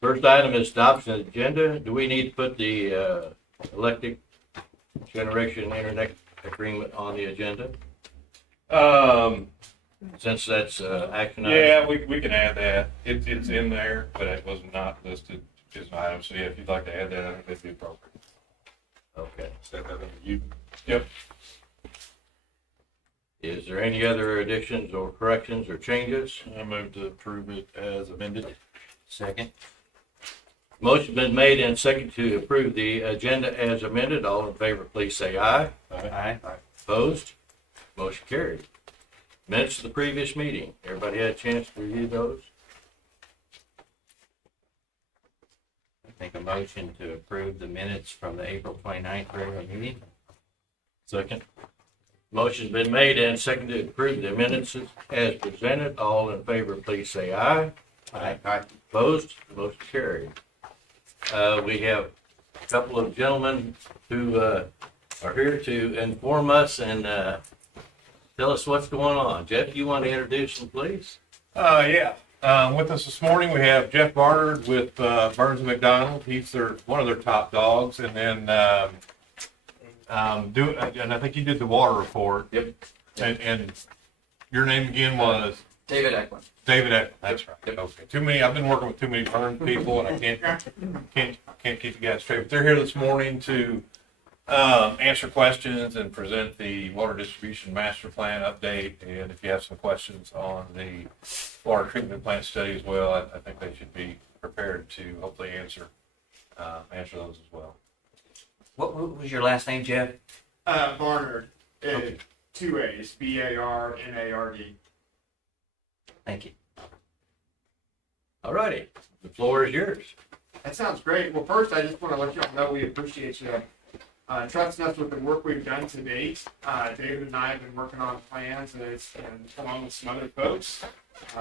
First item is adoption of agenda. Do we need to put the electric generation internet agreement on the agenda? Since that's action item? Yeah, we can add that. It's in there, but it was not listed as an item. So yeah, if you'd like to add that, I think that'd be appropriate. Okay. Set that under you. Yep. Is there any other additions or corrections or changes? I move to approve it as amended. Second. Motion been made and second to approve the agenda as amended. All in favor, please say aye. Aye. Opposed? Motion carried. Minutes of the previous meeting. Everybody had a chance to review those? Make a motion to approve the minutes from the April 29th regular meeting. Second. Motion's been made and seconded to approve the minutes as presented. All in favor, please say aye. Aye. Opposed? Motion carried. We have a couple of gentlemen who are here to inform us and tell us what's going on. Jeff, you want to introduce them, please? Yeah. With us this morning, we have Jeff Barnard with Burns and McDonald. He's one of their top dogs, and then and I think you did the water report. Yep. And your name again was David Eklund. David Eklund. That's right. Okay. Too many. I've been working with too many Burns people, and I can't keep the guys straight. But they're here this morning to answer questions and present the water distribution master plan update. And if you have some questions on the water treatment plant study as well, I think they should be prepared to hopefully answer those as well. What was your last name, Jeff? Barnard. Okay. 2 A's. Barnard. Thank you. All righty. The floor is yours. That sounds great. Well, first, I just want to let you all know we appreciate you trusting us with the work we've done to date. David and I have been working on plans and along with some other folks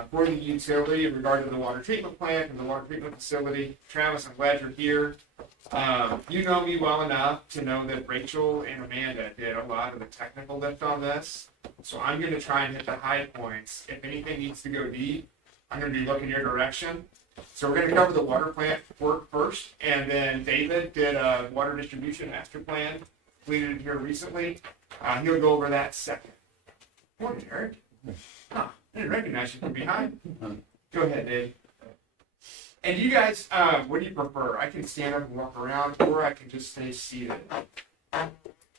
for the utility in regard to the water treatment plant and the water treatment facility. Travis and Ledger here. You know me well enough to know that Rachel and Amanda did a lot of the technical lift on this. So I'm going to try and hit the high points. If anything needs to go deep, I'm going to be looking your direction. So we're going to cover the water plant work first, and then David did a water distribution master plan, completed it here recently. He'll go over that second. Morning, Eric. Huh, I didn't recognize you from behind. Go ahead, Dave. And you guys, what do you prefer? I can stand up and walk around, or I can just stay seated.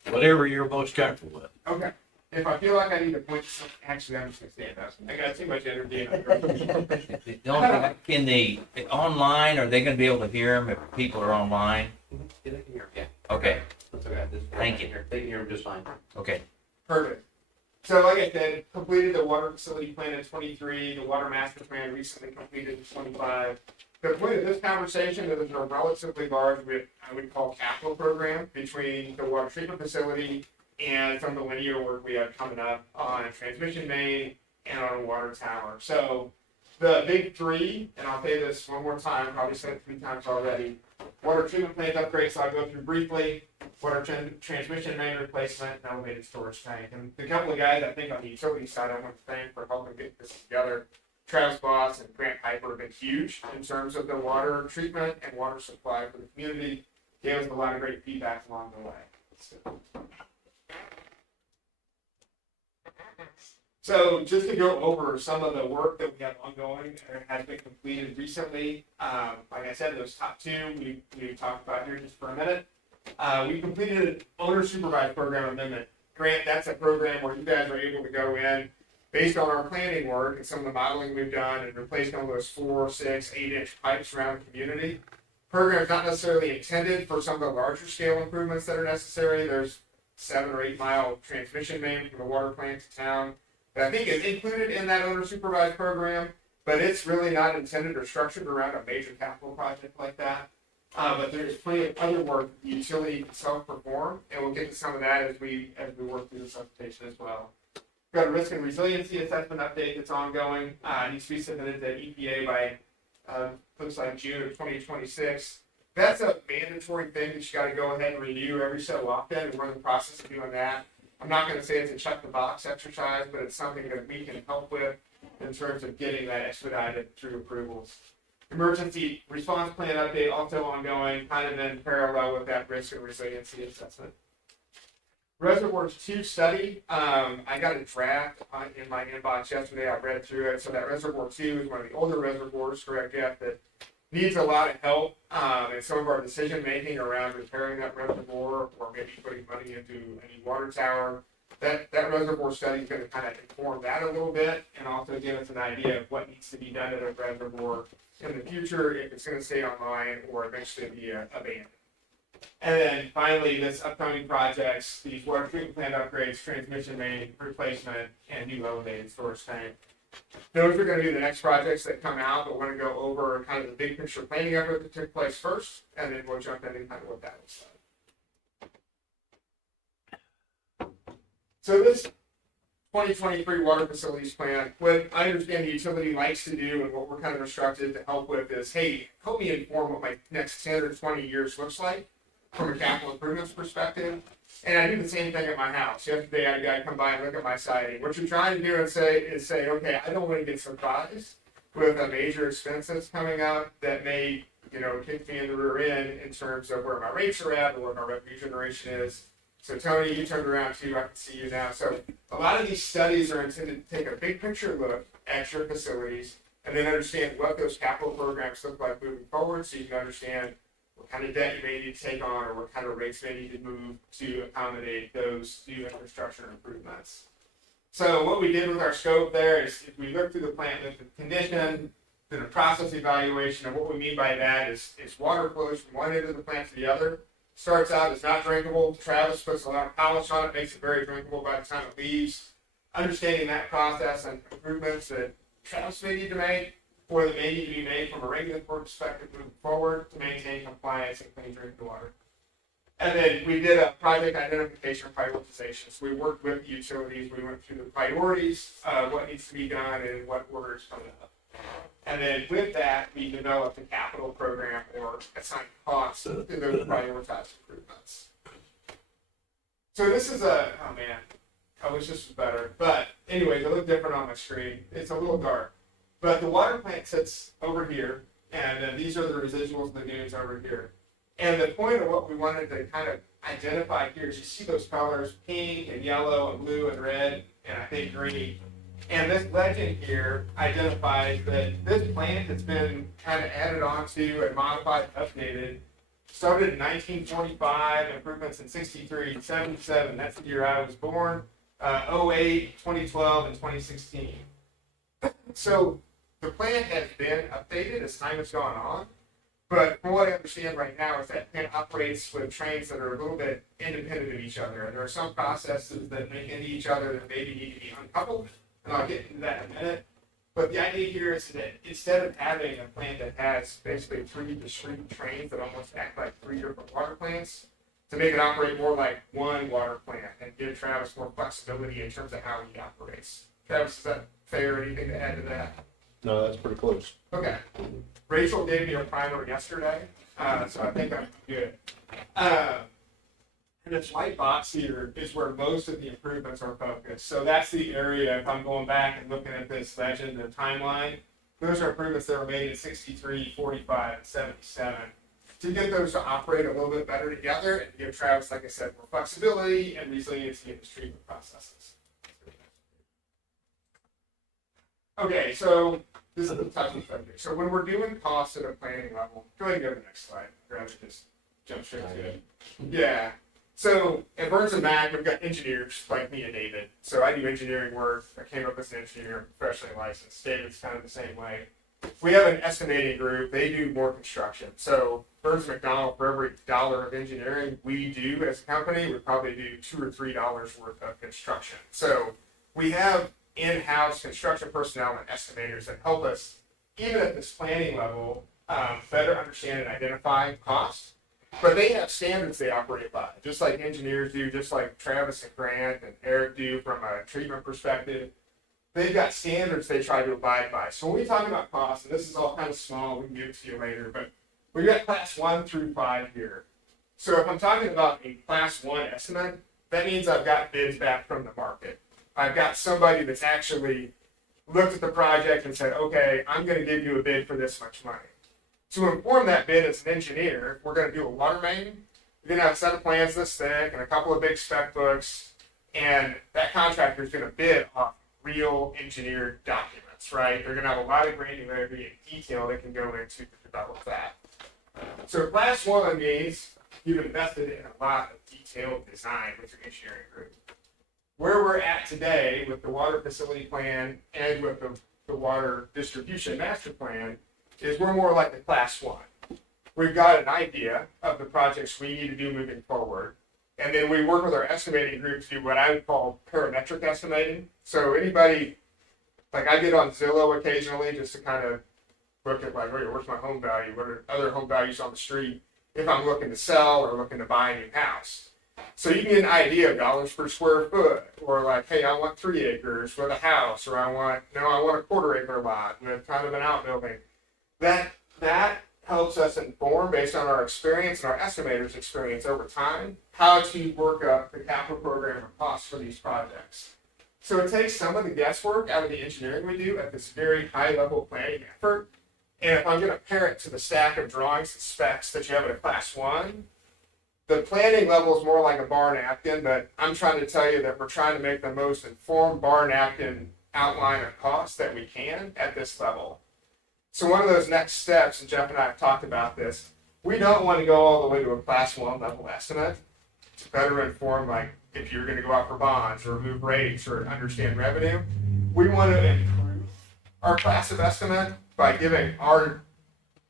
Whatever you're most comfortable with. Okay. If I feel like I need to point to something, actually, I'm just gonna stand up. I got too much energy. Can they, online, are they going to be able to hear them if people are online? Yeah. Okay, That's okay. thank you. They can hear them just fine. Okay. Perfect. So like I said, completed the water facility plan in 23, the water master plan recently completed in 25. The point of this conversation is there's a relatively large, I would call capital program between the water treatment facility and some of the linear work we have coming up on transmission main and on a water tower. So the big three, and I'll say this one more time, probably said it 3 times already, water treatment plant upgrades, so I'll go through briefly, water transmission main replacement, and elevated storage tank. And the couple of guys I think on the utility side I want to thank for helping get this together, Travis Boss and Grant Piper have been huge in terms of the water treatment and water supply for the community. Gave us a lot of great feedback along the way. So just to go over some of the work that we have ongoing and has been completed recently, like I said, those top two we talked about here just for a minute. We completed an owner-supervised program amendment. Grant, that's a program where you guys are able to go in based on our planning work and some of the modeling we've done and replace some of those 4, 6, 8-inch pipes around the community. Program is not necessarily intended for some of the larger scale improvements that are necessary. There's 7 or 8 mile transmission main from the water plant to town that I think is included in that owner supervised program, but it's really not intended or structured around a major capital project like that. But there's plenty of other work the utility can self-perform, and we'll get to some of that as we work through this application as well. We've got a risk and resiliency assessment update that's ongoing. It needs to be submitted to EPA by looks like June of 2026. That's a mandatory thing that you got to go ahead and renew every so often, and we're in the process of doing that. I'm not going to say it's a check the box exercise, but it's something that we can help with in terms of getting that expedited through approvals. Emergency response plan update also ongoing, kind of in parallel with that risk and resiliency assessment. Reservoirs 2 study, I got a draft in my inbox yesterday. I read through it. So that Reservoir 2 is one of the older reservoirs, correct, Jeff, that needs a lot of help in some of our decision making around repairing that reservoir or maybe putting money into a new water tower. That reservoir study is going to kind of inform that a little bit and also give us an idea of what needs to be done at a reservoir in the future, if it's going to stay online or eventually be abandoned. And then finally, this upcoming projects, these water treatment plant upgrades, transmission main replacement, and new elevated storage tank. Those are going to be the next projects that come out, but we're going to go over kind of the big picture planning effort that took place first, and then we'll jump into kind of what that looks like. So this 2023 water facilities plan, what I understand the utility likes to do and what we're kind of instructed to help with is, hey, help me inform what my next 10 or 20 years looks like from a capital improvements perspective. And I do the same thing at my house. Yesterday I had a guy come by and look at my siding. What you're trying to do is say, okay, I don't want to get surprised with a major expenses coming up that may, kick me in the rear end in terms of where my rates are at or where my revenue generation is. So Tony, you turned around too, I can see you now. So a lot of these studies are intended to take a big picture look at your facilities and then understand what those capital programs look like moving forward so you can understand what kind of debt you may need to take on or what kind of rates may need to move to accommodate those new infrastructure improvements. So what we did with our scope there is we looked through the plant with the condition, did a process evaluation, and what we mean by that is water flows from one end of the plant to the other. Starts out as not drinkable. Travis puts a lot of polish on it, makes it very drinkable by the time it leaves. Understanding that process and improvements that Travis may need to make or that may need to be made from a regulatory perspective moving forward to maintain compliance and clean drinking water. And then we did a project identification prioritization. So we worked with the utilities. We went through the priorities, what needs to be done, and what orders coming up. And then with that, we developed a capital program or assigned costs to those prioritized improvements. So this is oh man, I wish this was better. But anyways, it looked different on my screen. It's a little dark. But the water plant sits over here, and then these are the residuals and the dunes over here. And the point of what we wanted to kind of identify here is you see those colors, pink and yellow and blue and red, and I think green. And this legend here identifies that this plant has been kind of added onto and modified and updated. Started in 1945, improvements in 63, 77, that's the year I was born, 08, 2012, and 2016. So the plant has been updated as time has gone on, but from what I understand right now is that plant operates with trains that are a little bit independent of each other. And there are some processes that make into each other that maybe need to be uncoupled, and I'll get into that in a minute. But the idea here is that instead of having a plant that has basically 3 discrete trains that almost act like 3 different water plants, to make it operate more like one water plant and give Travis more flexibility in terms of how he operates. Travis, is that fair? Anything to add to that? No, that's pretty close. Okay. Rachel gave me a primer yesterday, so I think I'm good. And this white box here is where most of the improvements are focused. So that's the area, if I'm going back and looking at this legend, the timeline, those are improvements that were made in 63, 45, and 77. To get those to operate a little bit better together and give Travis, like I said, more flexibility and resiliency in his treatment processes. Okay, so this is the touchy subject. So when we're doing costs at a planning level, go ahead and go to the next slide. Rather than just jump straight to it. Yeah. So at Burns and Mac, we've got engineers like me and David. So I do engineering work. I came up as an engineer, I'm professionally licensed. David's kind of the same way. We have an estimating group. They do more construction. So Burns McDonald, for every $1 of engineering we do as a company, we probably do $2 or $3 worth of construction. So we have in-house construction personnel and estimators that help us, even at this planning level, better understand and identify costs. But they have standards they operate by, just like engineers do, just like Travis and Grant and Eric do from a treatment perspective. They've got standards they try to abide by. So when we talk about costs, and this is all kind of small, we can give it to you later, but we've got class 1 through 5 here. So if I'm talking about a class 1 estimate, that means I've got bids back from the market. I've got somebody that's actually looked at the project and said, okay, I'm going to give you a bid for this much money. To inform that bid as an engineer, if we're going to do a water main, you're going to have a set of plans this thick and a couple of big spec books, and that contractor is going to bid off real engineered documents, right? They're going to have a lot of granularity and detail that can go into to develop that. So class 1 means you've invested in a lot of detailed design with your engineering group. Where we're at today with the water facility plan and with the water distribution master plan is we're more like the class 1. We've got an idea of the projects we need to do moving forward. And then we work with our estimating group to do what I would call parametric estimating. So anybody, like I get on Zillow occasionally just to kind of look at like, where's my home value? What are other home values on the street? If I'm looking to sell or looking to buy a new house. So you can get an idea of dollars per square foot, or like, hey, I want 3 acres with a house, or I want a 1/4 acre lot with kind of an outbuilding. That helps us inform, based on our experience and our estimators' experience over time, how to work up the capital program or costs for these projects. So it takes some of the guesswork out of the engineering we do at this very high level planning effort. And if I'm going to pair it to the stack of drawings and specs that you have in a class 1, the planning level is more like a bar napkin, but I'm trying to tell you that we're trying to make the most informed bar napkin outline of costs that we can at this level. So one of those next steps, and Jeff and I have talked about this, we don't want to go all the way to a class 1 level estimate to better inform, like if you're going to go out for bonds or remove rates or understand revenue. We want to improve our class of estimate by giving our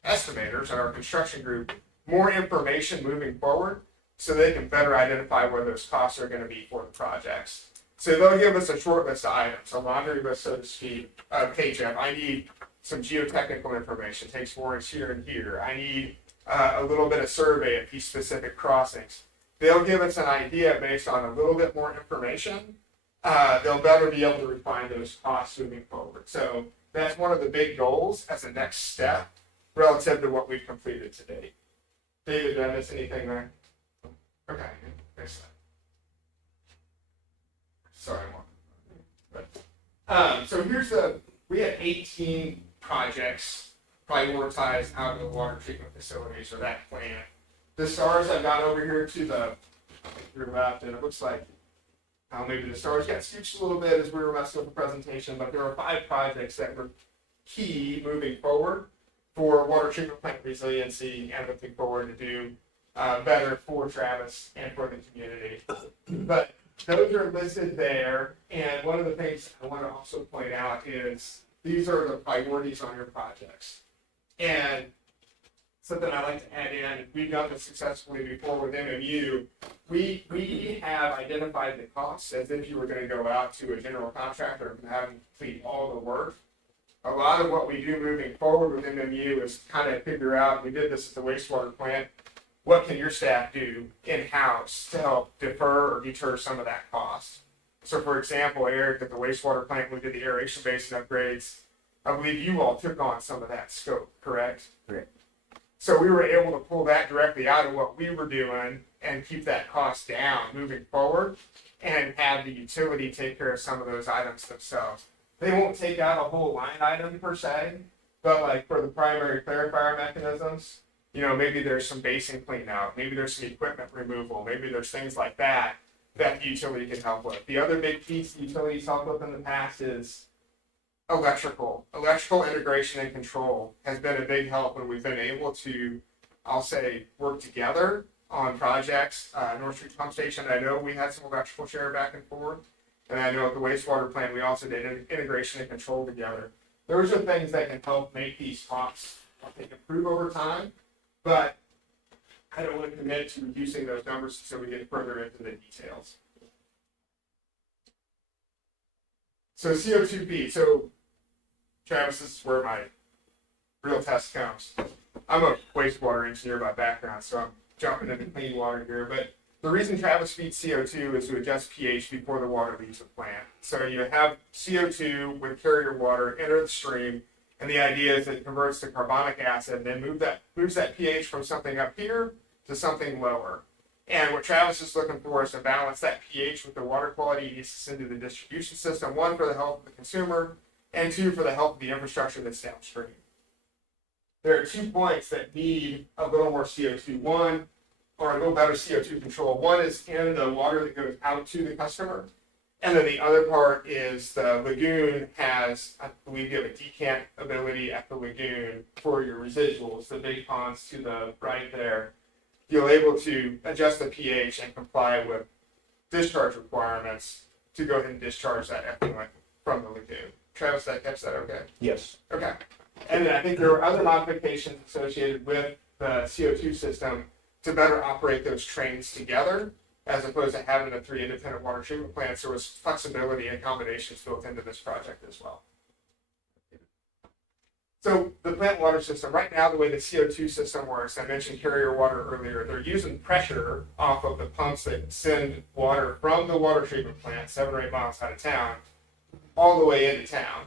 estimators and our construction group more information moving forward so they can better identify where those costs are going to be for the projects. So they'll give us a short list of items, a laundry list, so to speak. Okay, Jeff, I need some geotechnical information, takes borings here and here. I need a little bit of survey at these specific crossings. They'll give us an idea based on a little bit more information. They'll better be able to refine those costs moving forward. So that's one of the big goals as a next step relative to what we've completed to date. David, did I miss anything there? Okay, thanks. Sorry, so we have 18 projects prioritized out of the water treatment facilities or that plan. The stars I've got over here to your left, and it looks like maybe the stars got scooched a little bit as we were messing with the presentation, but there are 5 projects that were key moving forward for water treatment plant resiliency and looking forward to do better for Travis and for the community. But those are listed there, and one of the things I want to also point out is these are the priorities on your projects. And something I like to add in, we've done this successfully before with MMU, we have identified the costs as if you were going to go out to a general contractor and have them complete all the work. A lot of what we do moving forward with MMU is kind of figure out, we did this at the wastewater plant, what can your staff do in-house to help defer or deter some of that cost? So for example, Eric, at the wastewater plant, we did the aeration basin upgrades. I believe you all took on some of that scope, correct? Correct. So we were able to pull that directly out of what we were doing and keep that cost down moving forward and have the utility take care of some of those items themselves. They won't take out a whole line item per se, but like for the primary clarifier mechanisms, maybe there's some basin clean out, maybe there's some equipment removal, maybe there's things like that the utility can help with. The other big piece the utilities helped with in the past is electrical integration and control has been a big help when we've been able to, I'll say, work together on projects. North Street Pump Station, I know we had some electrical share back and forth. And I know at the wastewater plant, we also did integration and control together. Those are things that can help make these costs, I think, improve over time. But I don't want to commit to reducing those numbers until we get further into the details. So CO2P. So Travis, this is where my real test comes. I'm a wastewater engineer by background, so I'm jumping into clean water here. But the reason Travis feeds CO2 is to adjust pH before the water leaves the plant. So you have CO2 with carrier water enter the stream, and the idea is it converts to carbonic acid and then moves that pH from something up here to something lower. And what Travis is looking for is to balance that pH with the water quality he needs to send to the distribution system, 1, for the health of the consumer, and 2, for the health of the infrastructure that's downstream. there are 2 points that need a little more CO2. One, or a little better CO2 control. One is in the water that goes out to the customer. And then the other part is the lagoon has, I believe you have a decant ability at the lagoon for your residuals, the big ponds to the right there. You're able to adjust the pH and comply with discharge requirements to go ahead and discharge that effluent from the lagoon. Travis, did I catch that okay? Yes. Okay. And then I think there were other modifications associated with the CO2 system to better operate those trains together, as opposed to having the 3 independent water treatment plants. There was flexibility and accommodations built into this project as well. So the plant water system, right now, the way the CO2 system works, I mentioned carrier water earlier, they're using pressure off of the pumps that send water from the water treatment plant 7 or 8 miles out of town, all the way into town.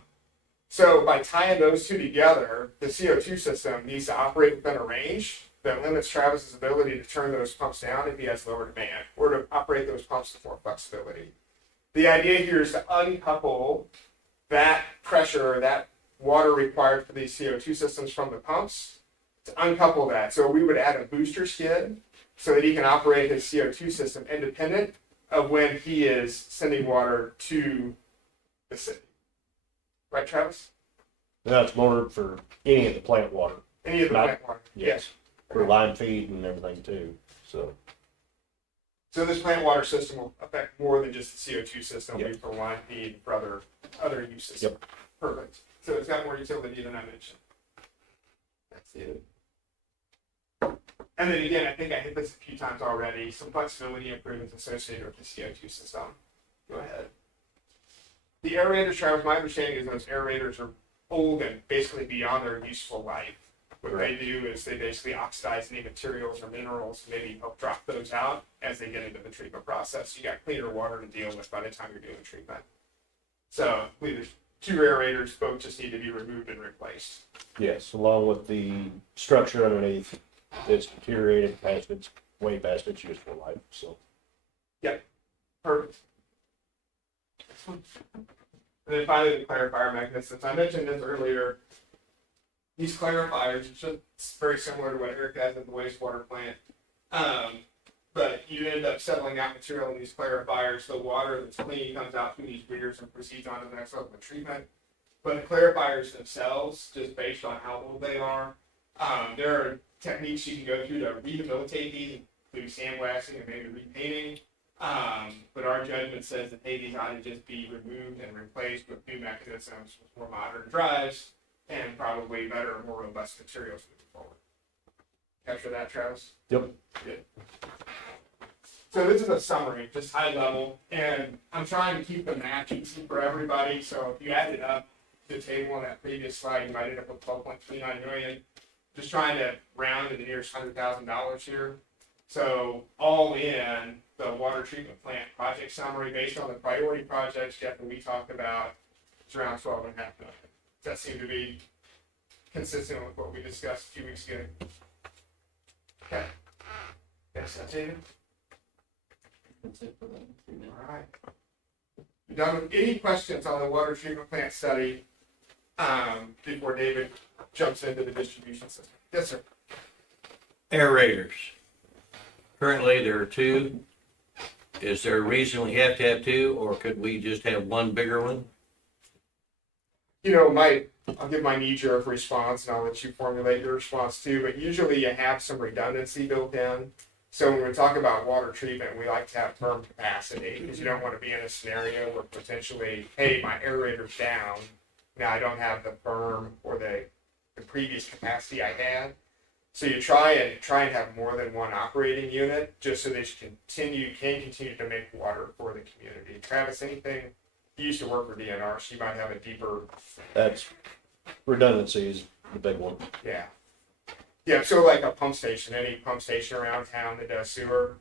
So by tying those two together, the CO2 system needs to operate within a range that limits Travis's ability to turn those pumps down if he has lower demand, or to operate those pumps with more flexibility. The idea here is to uncouple that pressure, that water required for these CO2 systems from the pumps, to uncouple that. So we would add a booster skid so that he can operate his CO2 system independent of when he is sending water to the city. Right, Travis? That's more for any of the plant water, Any of the Not- plant water? yes. For line feed and everything too, so. So this plant water system will affect more than just the CO2 system, Yep. we for line feed, for other uses. Yep. Perfect. So it's got more utility than I mentioned. That's it. And then again, I think I hit this a few times already, some flexibility improvements associated with the CO2 system. Go ahead. The aerators, Travis, my understanding is those aerators are old and basically beyond their useful life. What they do is they basically oxidize any materials or minerals, maybe help drop those out as they get into the treatment process. You got cleaner water to deal with by the time you're doing treatment. So I believe there's 2 aerators, both just need to be removed and replaced. Yes, along with the structure underneath, it's deteriorated past its, way past its useful life, so. Perfect. And then finally, the clarifier mechanisms. I mentioned this earlier. These clarifiers, it's very similar to what Eric has at the wastewater plant. But you end up settling out material in these clarifiers. The water that's clean comes out through these readers and proceeds on to the next level of treatment. But the clarifiers themselves, just based on how old they are, there are techniques you can go through to rehabilitate these, including sandblasting and maybe repainting. But our judgment says that these ought to just be removed and replaced with new mechanisms with more modern drives and probably better and more robust materials moving forward. Capture that, Travis? Yep. Good. So this is a summary, just high level, and I'm trying to keep the math easy for everybody. So if you added up the table on that previous slide, you might end up with 12.39 million. Just trying to round to the nearest $100,000 here. So all in, the water treatment plant project summary based on the priority projects, Jeff, that we talked about, it's around 12.5 million. Does that seem to be consistent with what we discussed a few weeks ago? Okay. Yes, that's it. All right. You done with any questions on the water treatment plant study before David jumps into the distribution system? Yes, sir. Aerators. Currently, there are 2. Is there a reason we have to have 2, or could we just have one bigger one? You know, I'll give my knee-jerk response, and I'll let you formulate your response too, but usually you have some redundancy built in. So when we talk about water treatment, we like to have firm capacity, because you don't want to be in a scenario where potentially, hey, my aerator's down, now I don't have the firm or the previous capacity I had. So you try and have more than one operating unit, just so that you can continue to make water for the community. Travis, anything? You used to work for DNR, so you might have a deeper. That's, redundancy is the big one. Yeah. Yeah, so like a pump station, any pump station around town that does sewer,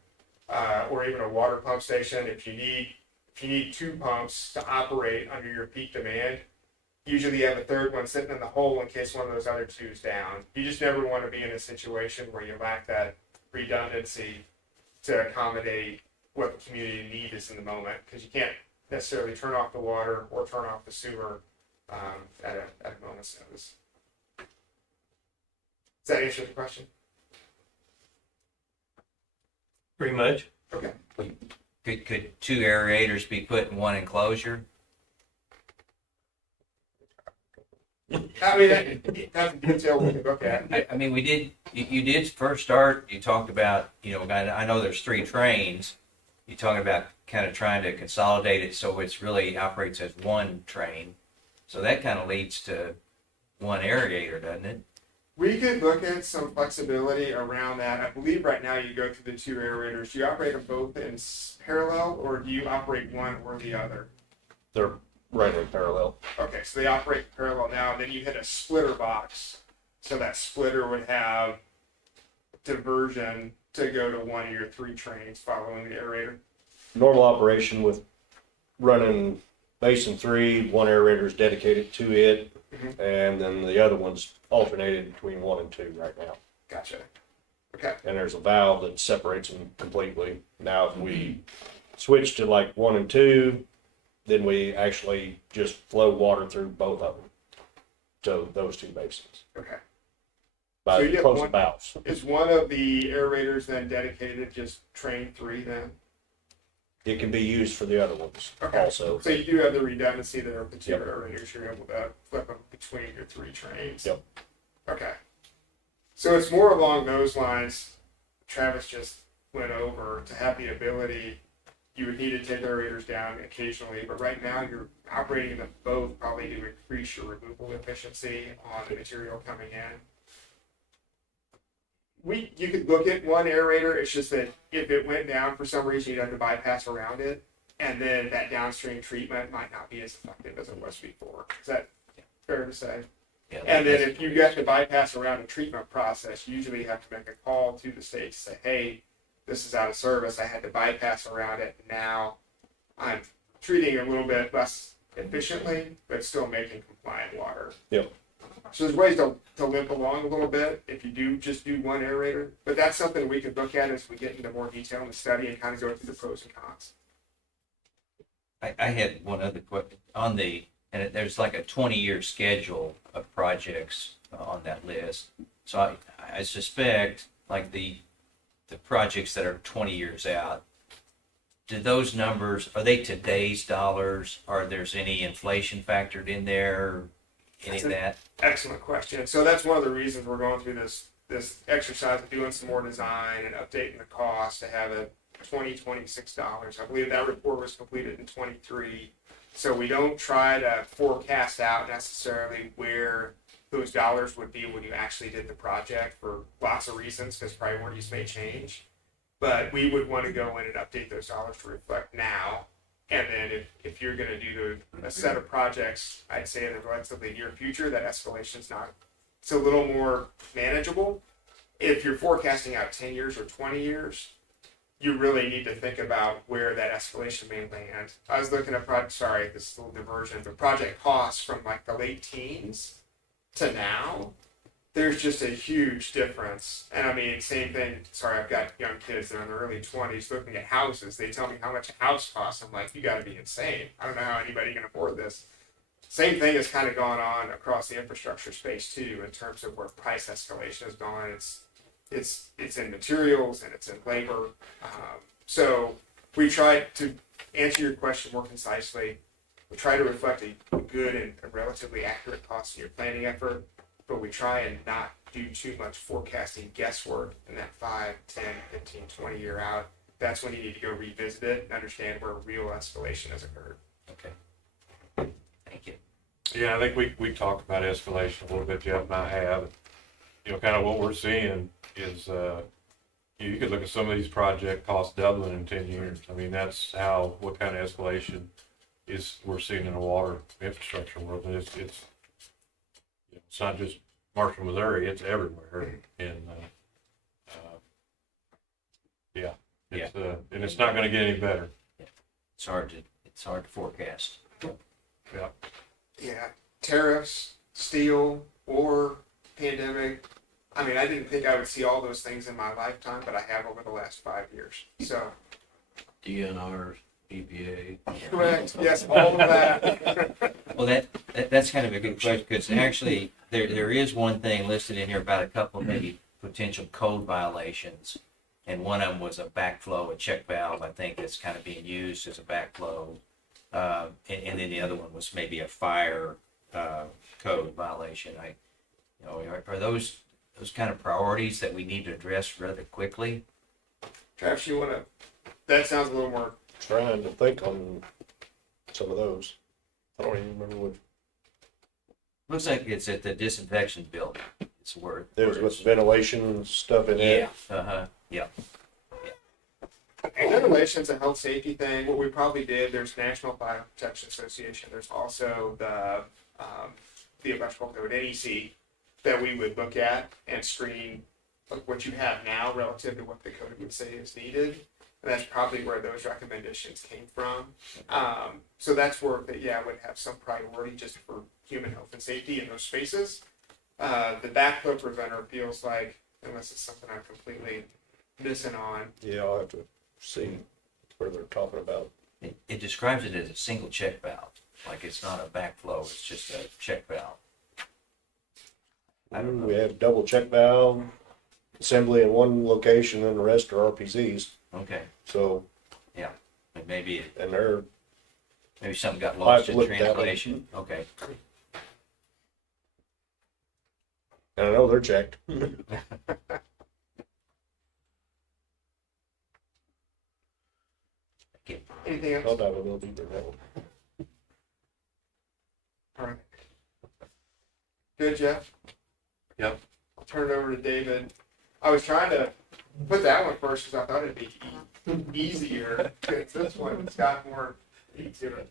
or even a water pump station, if you need 2 pumps to operate under your peak demand, usually you have a third one sitting in the hole in case one of those other 2 is down. You just never want to be in a situation where you lack that redundancy to accommodate what the community need is in the moment, because you can't necessarily turn off the water or turn off the sewer at a moment's notice. that answer the question? Pretty much. Okay. Could two aerators be put in one enclosure? I mean, that's a detail we can look at. I mean, you did first start, you talked about, I know there's 3 trains. You're talking about kind of trying to consolidate it so it's really operates as one train. So that kind of leads to one aerator, doesn't it? We could look at some flexibility around that. I believe right now you go through the 2 aerators. Do you operate them both in parallel, or do you operate one or the other? They're right in parallel. Okay, so they operate in parallel now, and then you hit a splitter box. So that splitter would have diversion to go to one of your 3 trains following the aerator. Normal operation with running basin 3, one aerator is dedicated to it, and then the other one's alternated between 1 and 2 right now. Gotcha. Okay. And there's a valve that separates them completely. Now, if we switch to like 1 and 2, then we actually just flow water through both of them to those 2 basins Okay. by So you get closing one- valves. Is one of the aerators then dedicated to just train 3 then? It can be used for the other ones Okay. also. So you do have the redundancy there with the 2 aerators. You're able to flip them between your 3 trains. Yep. Okay. So it's more along those lines. Travis just went over to have the ability. You would need to take aerators down occasionally, but right now you're operating them both probably to increase your removal efficiency on the material coming in. You could look at one aerator. It's just that if it went down for some reason, you'd have to bypass around it, and then that downstream treatment might not be as effective as it was before. Is that fair to say? Yeah, And then if you have to bypass around a treatment process, you usually have to make a call to the state to say, hey, this is out of service. I had to bypass around it. Now I'm treating it a little bit less efficiently, but still making compliant water. Yep. So there's ways to limp along a little bit if you do just do one aerator. But that's something we could look at as we get into more detail in the study and kind of go through the pros and cons. I had one other question and there's like a 20-year schedule of projects on that list. So I suspect like the projects that are 20 years out, do those numbers, are they today's dollars? Or there's any inflation factored in there? Any of that? Excellent question. So that's one of the reasons we're going through this exercise of doing some more design and updating the cost to have a $26. I believe that report was completed in 23. So we don't try to forecast out necessarily where those dollars would be when you actually did the project for lots of reasons, because priorities may change. But we would want to go in and update those dollars to reflect now. And then if you're going to do a set of projects, I'd say in the relatively near future, that escalation's not, it's a little more manageable. If you're forecasting out 10 years or 20 years, you really need to think about where that escalation may land. I was looking at this is a little diversion, but project costs from like the late teens to now, there's just a huge difference. And I mean, same thing, I've got young kids that are in their early 20s looking at houses. They tell me how much a house costs. I'm like, you gotta be insane. I don't know how anybody can afford this. Same thing has kind of gone on across the infrastructure space too, in terms of where price escalation has gone. It's in materials and it's in labor. So we try to answer your question more concisely. We try to reflect a good and a relatively accurate cost in your planning effort, but we try and not do too much forecasting guesswork in that 5, 10, 15, 20 year out. That's when you need to go revisit it and understand where real escalation has occurred. Okay. Thank you. Yeah, I think we talked about escalation a little bit, Jeff and I have. Kind of what we're seeing is, you could look at some of these project costs doubling in 10 years. I mean, that's what kind of escalation we're seeing in the water infrastructure world. And it's not just Marshall, Missouri, it's everywhere. And, and it's not going to get any better. It's hard to forecast. Yeah. Yeah, tariffs, steel, war, pandemic. I mean, I didn't think I would see all those things in my lifetime, but I have over the last 5 years. So, DNRs, EPA. correct. Yes, all of that. Well, that's kind of a good question, because actually, there is one thing listed in here about a couple of maybe potential code violations. And one of them was a backflow, a check valve, I think that's kind of being used as a backflow. And then the other one was maybe a fire, code violation. Are those kind of priorities that we need to address rather quickly? Travis, you wanna, that sounds a little more, Trying to think on some of those. I don't even remember what, Looks like it's at the disinfection building. It's worth. there was with ventilation and stuff in there. Yeah, yeah. ventilation's a health safety thing. What we probably did, there's National Fire Protection Association, there's also the electrical code, NEC, that we would look at and screen like what you have now relative to what the code would say is needed. And that's probably where those recommendations came from. So that's work that, yeah, would have some priority just for human health and safety in those spaces. The backflow preventer feels like, unless it's something I'm completely missing on. Yeah, I'll have to see where they're talking about. It describes it as a single check valve, like it's not a backflow, it's just a check valve. I don't know. We have double check valve assembly in one location and the rest are RPZs. Okay, So, but maybe and they're, something got I've lost in looked at it. translation. Okay, and I know they're checked. Anything I else? thought I would know either that one. All right. Good, Jeff? Yep. I'll turn it over to David. I was trying to put that one first because I thought it'd be easier. Because this one's got more heat to it.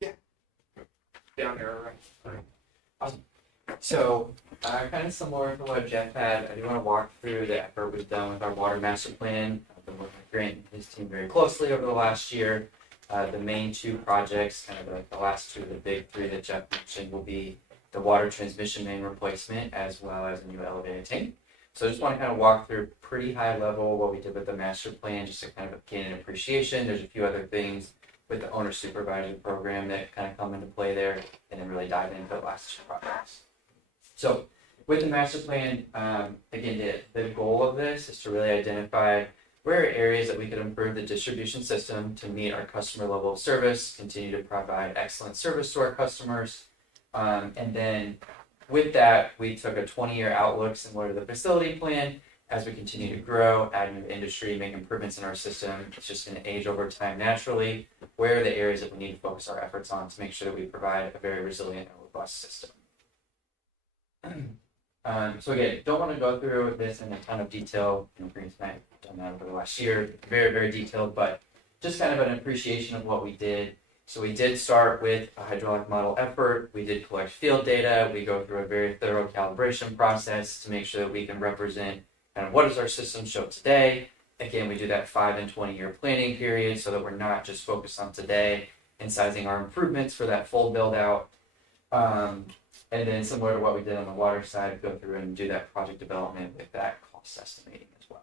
Yeah. Down there, right? So, kind of similar to what Jeff had, I do want to walk through the effort we've done with our water master plan. I've been working with Grant and his team very closely over the last year. The main two projects, kind of the last two, the big three that Jeff mentioned, will be the water transmission main replacement as well as a new elevated tank. So I just want to kind of walk through pretty high level what we did with the master plan, just to kind of gain an appreciation. There's a few other things with the owner supervisor program that kind of come into play there, and then really dive into the last two projects. So with the master plan, again, the goal of this is to really identify where are areas that we could improve the distribution system to meet our customer level of service, continue to provide excellent service to our customers. And then with that, we took a 20-year outlook similar to the facility plan. As we continue to grow, add new industry, make improvements in our system, it's just going to age over time naturally. Where are the areas that we need to focus our efforts on to make sure that we provide a very resilient and robust system? So again, don't want to go through this in a ton of detail. Green tonight, done that over the last year, very, very detailed, but just kind of an appreciation of what we did. So we did start with a hydraulic model effort. We did collect field data. We go through a very thorough calibration process to make sure that we can represent kind of what does our system show today. Again, we do that 5 and 20-year planning period so that we're not just focused on today and sizing our improvements for that full build out. And then similar to what we did on the water side, go through and do that project development with that cost estimating as well.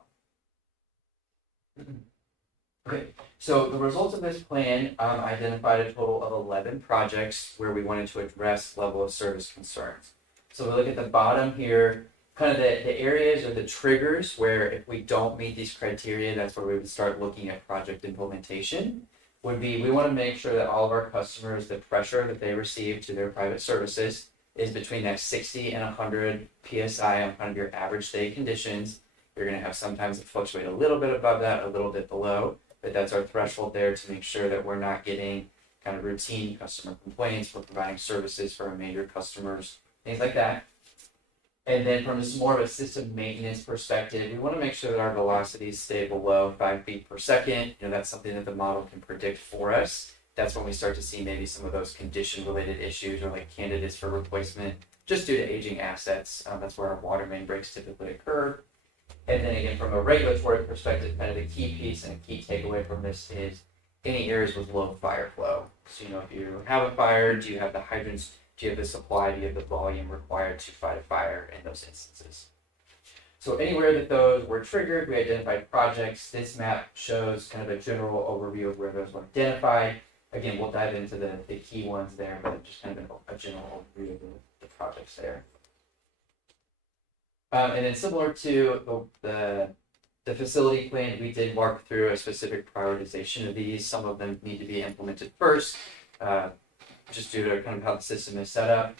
Okay, so the results of this plan identified a total of 11 projects where we wanted to address level of service concerns. So we look at the bottom here, kind of the areas or the triggers where if we don't meet these criteria, that's where we would start looking at project implementation. Would be, we want to make sure that all of our customers, the pressure that they receive to their private services is between that 60 and 100 PSI on kind of your average day conditions. You're going to have sometimes it fluctuate a little bit above that, a little bit below, but that's our threshold there to make sure that we're not getting kind of routine customer complaints. We're providing services for our major customers, things like that. And then from this more of a system maintenance perspective, we want to make sure that our velocities stay below 5 feet per second. That's something that the model can predict for us. That's when we start to see maybe some of those condition-related issues or like candidates for replacement just due to aging assets. That's where our water main breaks typically occur. And then again, from a regulatory perspective, kind of the key piece and a key takeaway from this is any areas with low fire flow. So, if you have a fire, do you have the hydrants? Do you have the supply? Do you have the volume required to fight a fire in those instances? So anywhere that those were triggered, we identified projects. This map shows kind of a general overview of where those were identified. again, we'll dive into the key ones there, but just kind of a general overview of the projects there. And then similar to the facility plan, we did walk through a specific prioritization of these. Some of them need to be implemented first, just due to kind of how the system is set up.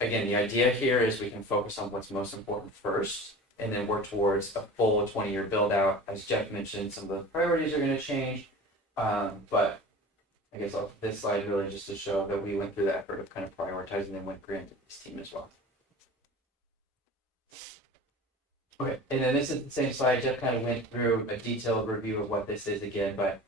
Again, the idea here is we can focus on what's most important first, and then work towards a full 20-year build out. As Jeff mentioned, some of the priorities are going to change, but I guess this slide really just to show that we went through the effort of kind of prioritizing and what granted this team as well. Okay, and then this is the same slide. Jeff kind of went through a detailed review of what this is again, but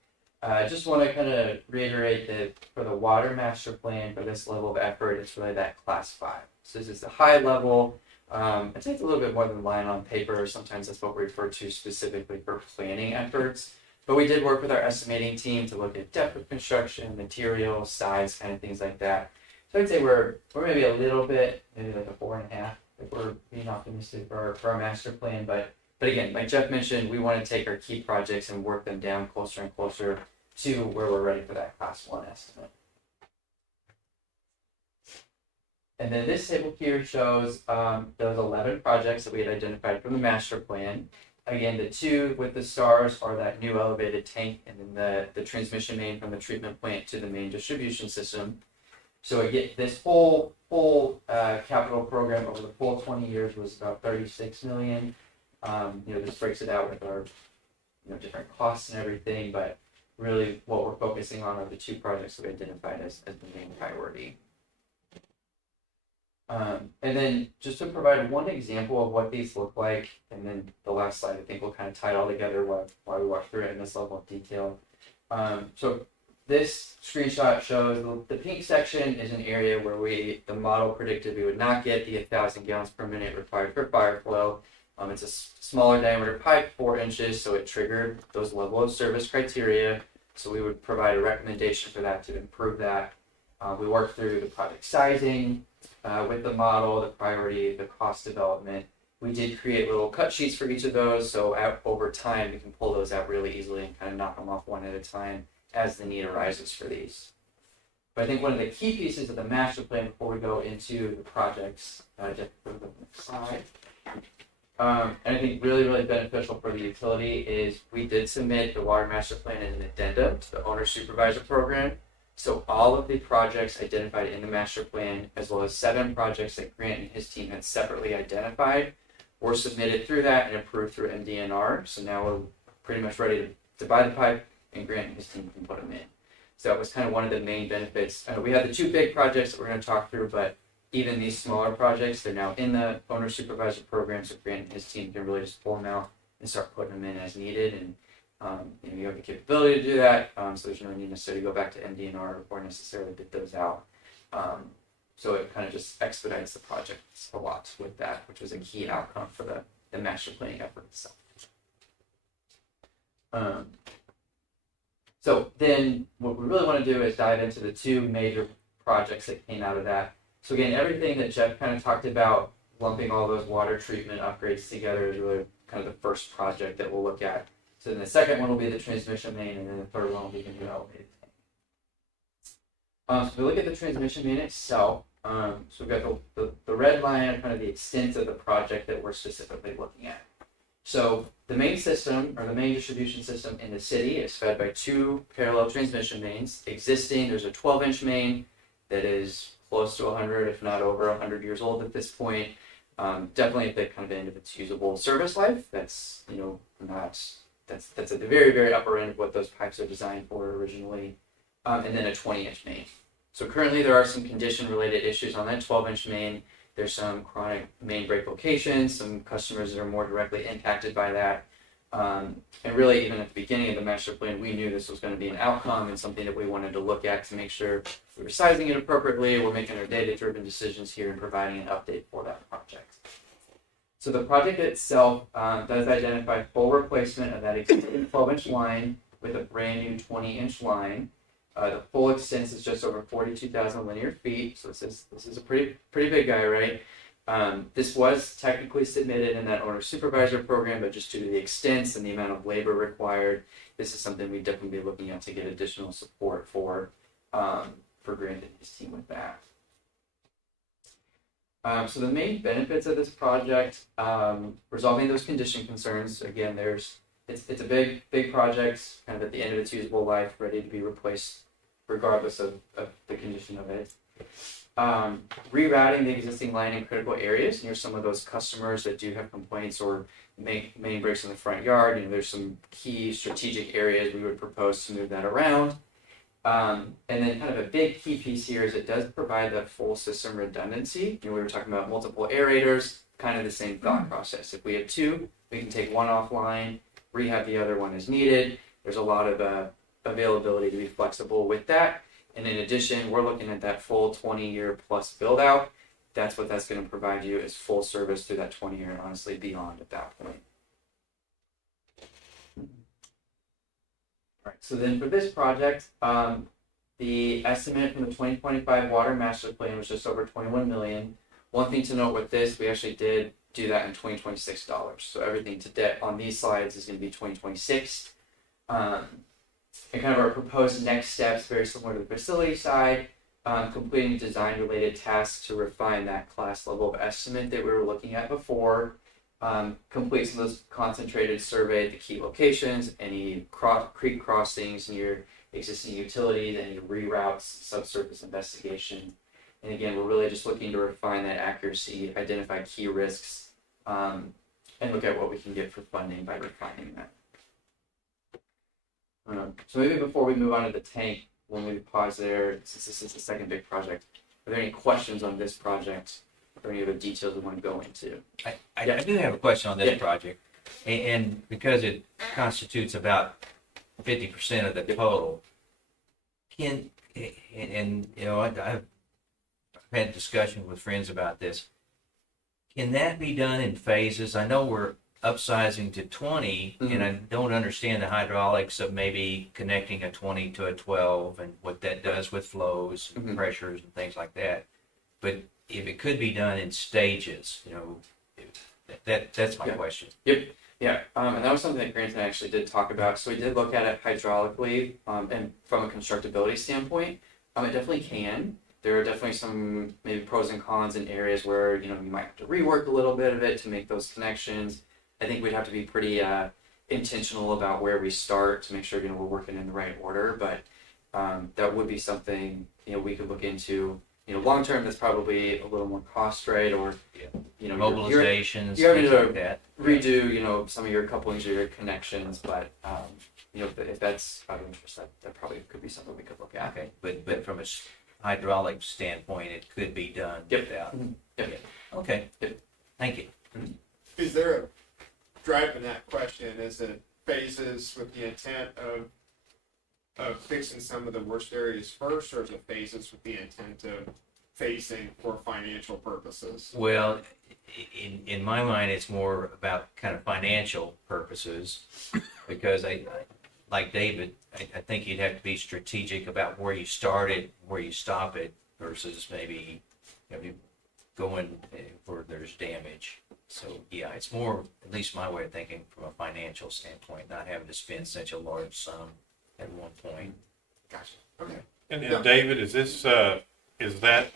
I just want to kind of reiterate that for the water master plan, for this level of effort, it's really that class 5. So this is the high level. I'd say it's a little bit more than line on paper. Sometimes that's what we refer to specifically for planning efforts. But we did work with our estimating team to look at depth of construction, materials, size, kind of things like that. So I'd say we're maybe a little bit, maybe like a 4.5, if we're being optimistic for our master plan. But again, like Jeff mentioned, we want to take our key projects and work them down closer and closer to where we're ready for that class 1 estimate. And then this table here shows those 11 projects that we had identified from the master plan. Again, the 2 with the stars are that new elevated tank and then the transmission main from the treatment plant to the main distribution system. So again, this whole capital program over the full 20 years was about $36 million. This breaks it out with our different costs and everything, but really what we're focusing on are the 2 projects that we identified as the main priority. And then just to provide one example of what these look like, and then the last slide I think will kind of tie it all together while we walk through it in this level of detail. So this screenshot shows the pink section is an area where the model predicted we would not get the 1,000 gallons per minute required for fire flow. It's a smaller diameter pipe, 4 inches, so it triggered those level of service criteria. So we would provide a recommendation for that to improve that. We worked through the project sizing with the model, the priority, the cost development. We did create little cut sheets for each of those, so over time we can pull those out really easily and kind of knock them off one at a time as the need arises for these. But I think one of the key pieces of the master plan before we go into the projects, just for the next slide, and I think really, really beneficial for the utility is we did submit the water master plan as an addendum to the owner supervisor program. So all of the projects identified in the master plan, as well as 7 projects that Grant and his team had separately identified, were submitted through that and approved through MDNR. So now we're pretty much ready to buy the pipe, and Grant and his team can put them in. So that was kind of one of the main benefits. We had the 2 big projects that we're going to talk through, but even these smaller projects, they're now in the owner supervisor program, so Grant and his team can really just pull them out and start putting them in as needed. And you have the capability to do that, so there's no need necessarily to go back to MDNR or necessarily get those out. So it kind of just expedites the projects a lot with that, which was a key outcome for the master planning effort itself. So then what we really want to do is dive into the 2 major projects that came out of that. So again, everything that Jeff kind of talked about, lumping all those water treatment upgrades together is really kind of the first project that we'll look at. So then the second one will be the transmission main, and then the third one will be the new elevated tank. So if we look at the transmission main itself, so we've got the red line, kind of the extent of the project that we're specifically looking at. So the main system, or the main distribution system in the city, is fed by 2 parallel transmission mains. Existing, there's a 12-inch main that is close to 100, if not over 100 years old at this point. Definitely at the kind of end of its usable service life. That's that's at the very, very upper end of what those pipes are designed for originally. And then a 20-inch main. So currently there are some condition-related issues on that 12-inch main. There's some chronic main break locations, some customers that are more directly impacted by that. And really, even at the beginning of the master plan, we knew this was going to be an outcome and something that we wanted to look at to make sure we were sizing it appropriately, we're making our data-driven decisions here and providing an update for that project. So the project itself does identify full replacement of that existing 12-inch line with a brand new 20-inch line. The full extent is just over 42,000 linear feet, so this is a pretty big guy, right? This was technically submitted in that owner supervisor program, but just due to the expense and the amount of labor required, this is something we'd definitely be looking at to get additional support for Grant and his team with that. So the main benefits of this project, resolving those condition concerns. Again, it's a big project, kind of at the end of its usable life, ready to be replaced, regardless of the condition of it. Rerouting the existing line in critical areas near some of those customers that do have complaints or main breaks in the front yard. There's some key strategic areas we would propose to move that around. And then kind of a big key piece here is it does provide that full system redundancy. We were talking about multiple aerators, kind of the same thought process. If we have two, we can take one offline, rehab the other one as needed. There's a lot of availability to be flexible with that. And in addition, we're looking at that full 20-year plus build out. That's what that's going to provide you is full service through that 20-year and honestly beyond at that point. All right, so then for this project, the estimate from the 2025 Water Master Plan was just over $21 million. One thing to note with this, we actually did do that in 2026 dollars. So everything to debt on these slides is going to be 2026. And kind of our proposed next steps, very similar to the facility side, completing design-related tasks to refine that class level of estimate that we were looking at before. Complete some of those concentrated survey at the key locations, any creek crossings near existing utilities, any reroutes, subsurface investigation. And again, we're really just looking to refine that accuracy, identify key risks, and look at what we can get for funding by refining that. So maybe before we move on to the tank, when we pause there, since this is the second big project, are there any questions on this project or any other details we want to go into? I do have a question on this Yeah. project, and because it constitutes about 50% of the total, I've had discussion with friends about this. Can that be done in phases? I know we're upsizing to 20, and I don't understand the hydraulics of maybe connecting a 20 to a 12 and what that does with flows and pressures and things like that. But if it could be done in stages, that's my question. Yep. Yeah, and that was something that Grant and I actually did talk about. So we did look at it hydraulically, and from a constructability standpoint, it definitely can. There are definitely some maybe pros and cons in areas where you might have to rework a little bit of it to make those connections. I think we'd have to be pretty intentional about where we start to make sure we're working in the right order. But that would be something we could look into. Long term, that's probably a little more cost, right? Or Mobilizations, you're having things to like that. redo some of your couplings or your connections. But if that's of interest, that probably could be something we could look at. Okay, but from a hydraulic standpoint, it could be done Yep. without. Yep. Okay. Yep. Thank you. Is there a driving that question? Is it phases with the intent of fixing some of the worst areas first, or is it phases with the intent of phasing for financial purposes? Well, in my mind, it's more about kind of financial purposes, because I like David, I think you'd have to be strategic about where you start it, where you stop it, versus maybe going where there's damage. So yeah, it's more, at least my way of thinking, from a financial standpoint, not having to spend such a large sum at one point. Gotcha. Okay. And David, is that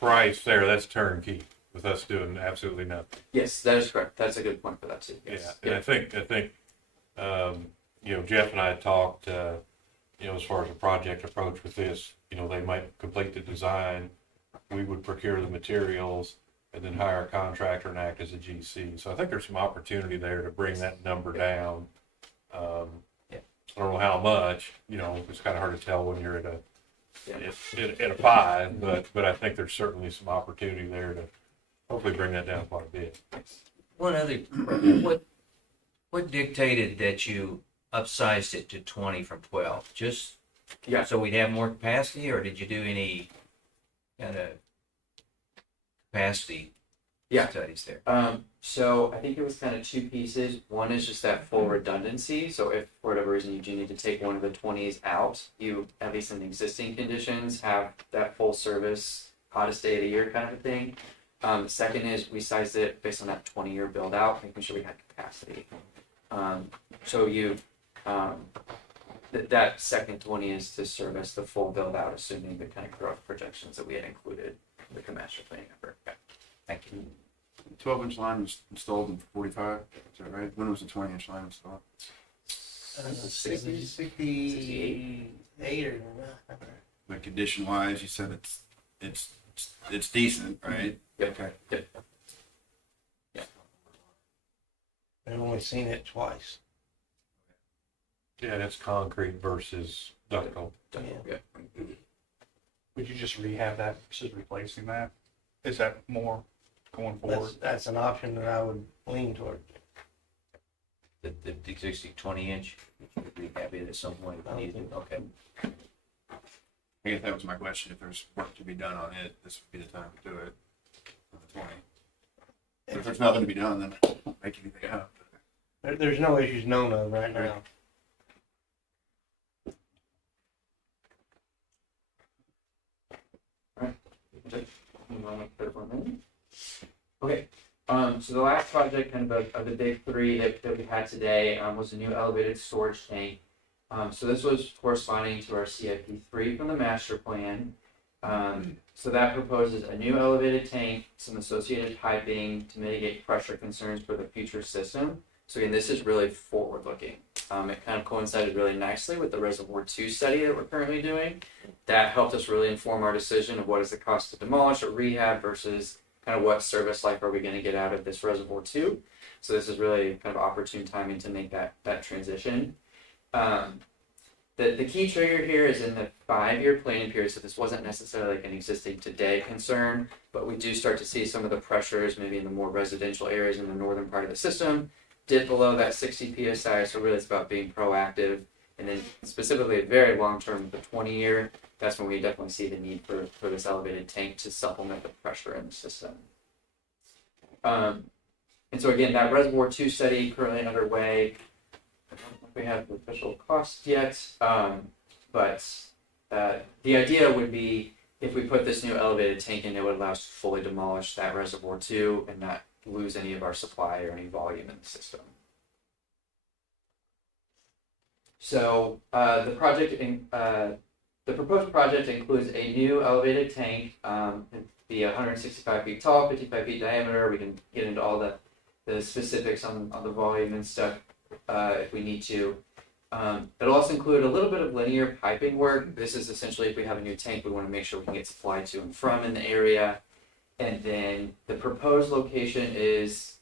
price there, that's turnkey with us doing absolutely nothing? Yes, that is correct. That's a good point for that too. Yes. Yeah, and I think Jeff and I had talked, as far as a project approach with this, they might complete the design, we would procure the materials, and then hire a contractor and act as a GC. So I think there's some opportunity there to bring that number down. I don't know how much, it's kind of hard to tell when you're at a 5, but I think there's certainly some opportunity there to hopefully bring that down quite a bit. One other, what dictated that you upsized it to 20 from 12? Just so we'd have more capacity, or did you do any kind of capacity studies there? So I think it was kind of two pieces. One is just that full redundancy. So if for whatever reason you do need to take one of the 20s out, you, at least in the existing conditions, have that full service, hottest day of the year kind of a thing. The second is we sized it based on that 20-year build out, making sure we had capacity. So you, that second 20 is to service the full build out, assuming the kind of growth projections that we had included with the master planning effort. Okay. Thank you. 12-inch line was installed in 45, is that right? When was the 20-inch line installed? 68 or But condition wise, you said it's decent, right? Yep. Okay. Yep. I've only seen it twice. Yeah, that's concrete versus ductile. Yeah. Would you just rehab that versus replacing that? Is that more going forward? That's an option that I would lean toward. The existing 20-inch, rehab it at some point if needed. Okay. I guess that was my question. If there's work to be done on it, this would be the time to do it on the 20. But if there's nothing to be done, then I won't make anything up. There's no issues known of right now. Okay, so the last project, kind of the big three that we had today, was a new elevated storage tank. So this was corresponding to our CIP 3 from the master plan. So that proposes a new elevated tank, some associated piping to mitigate pressure concerns for the future system. So again, this is really forward looking. It kind of coincided really nicely with the Reservoir 2 study that we're currently doing. That helped us really inform our decision of what is the cost to demolish or rehab versus kind of what service life are we going to get out of this Reservoir 2. So this is really kind of opportune timing to make that transition. The key trigger here is in the 5-year planning period, so this wasn't necessarily like an existing today concern, but we do start to see some of the pressures maybe in the more residential areas in the northern part of the system dip below that 60 psi, so really it's about being proactive. And then specifically very long term, the 20-year, that's when we definitely see the need for this elevated tank to supplement the pressure in the system. And so again, that Reservoir 2 study currently underway. I don't know if we have the official cost yet, but the idea would be if we put this new elevated tank in, it would allow us to fully demolish that Reservoir 2 and not lose any of our supply or any volume in the system. So the proposed project includes a new elevated tank. It'd be 165 feet tall, 55 feet diameter. We can get into all the specifics on the volume and stuff if we need to. It'll also include a little bit of linear piping work. This is essentially if we have a new tank, we want to make sure we can get supply to and from in the area. And then the proposed location is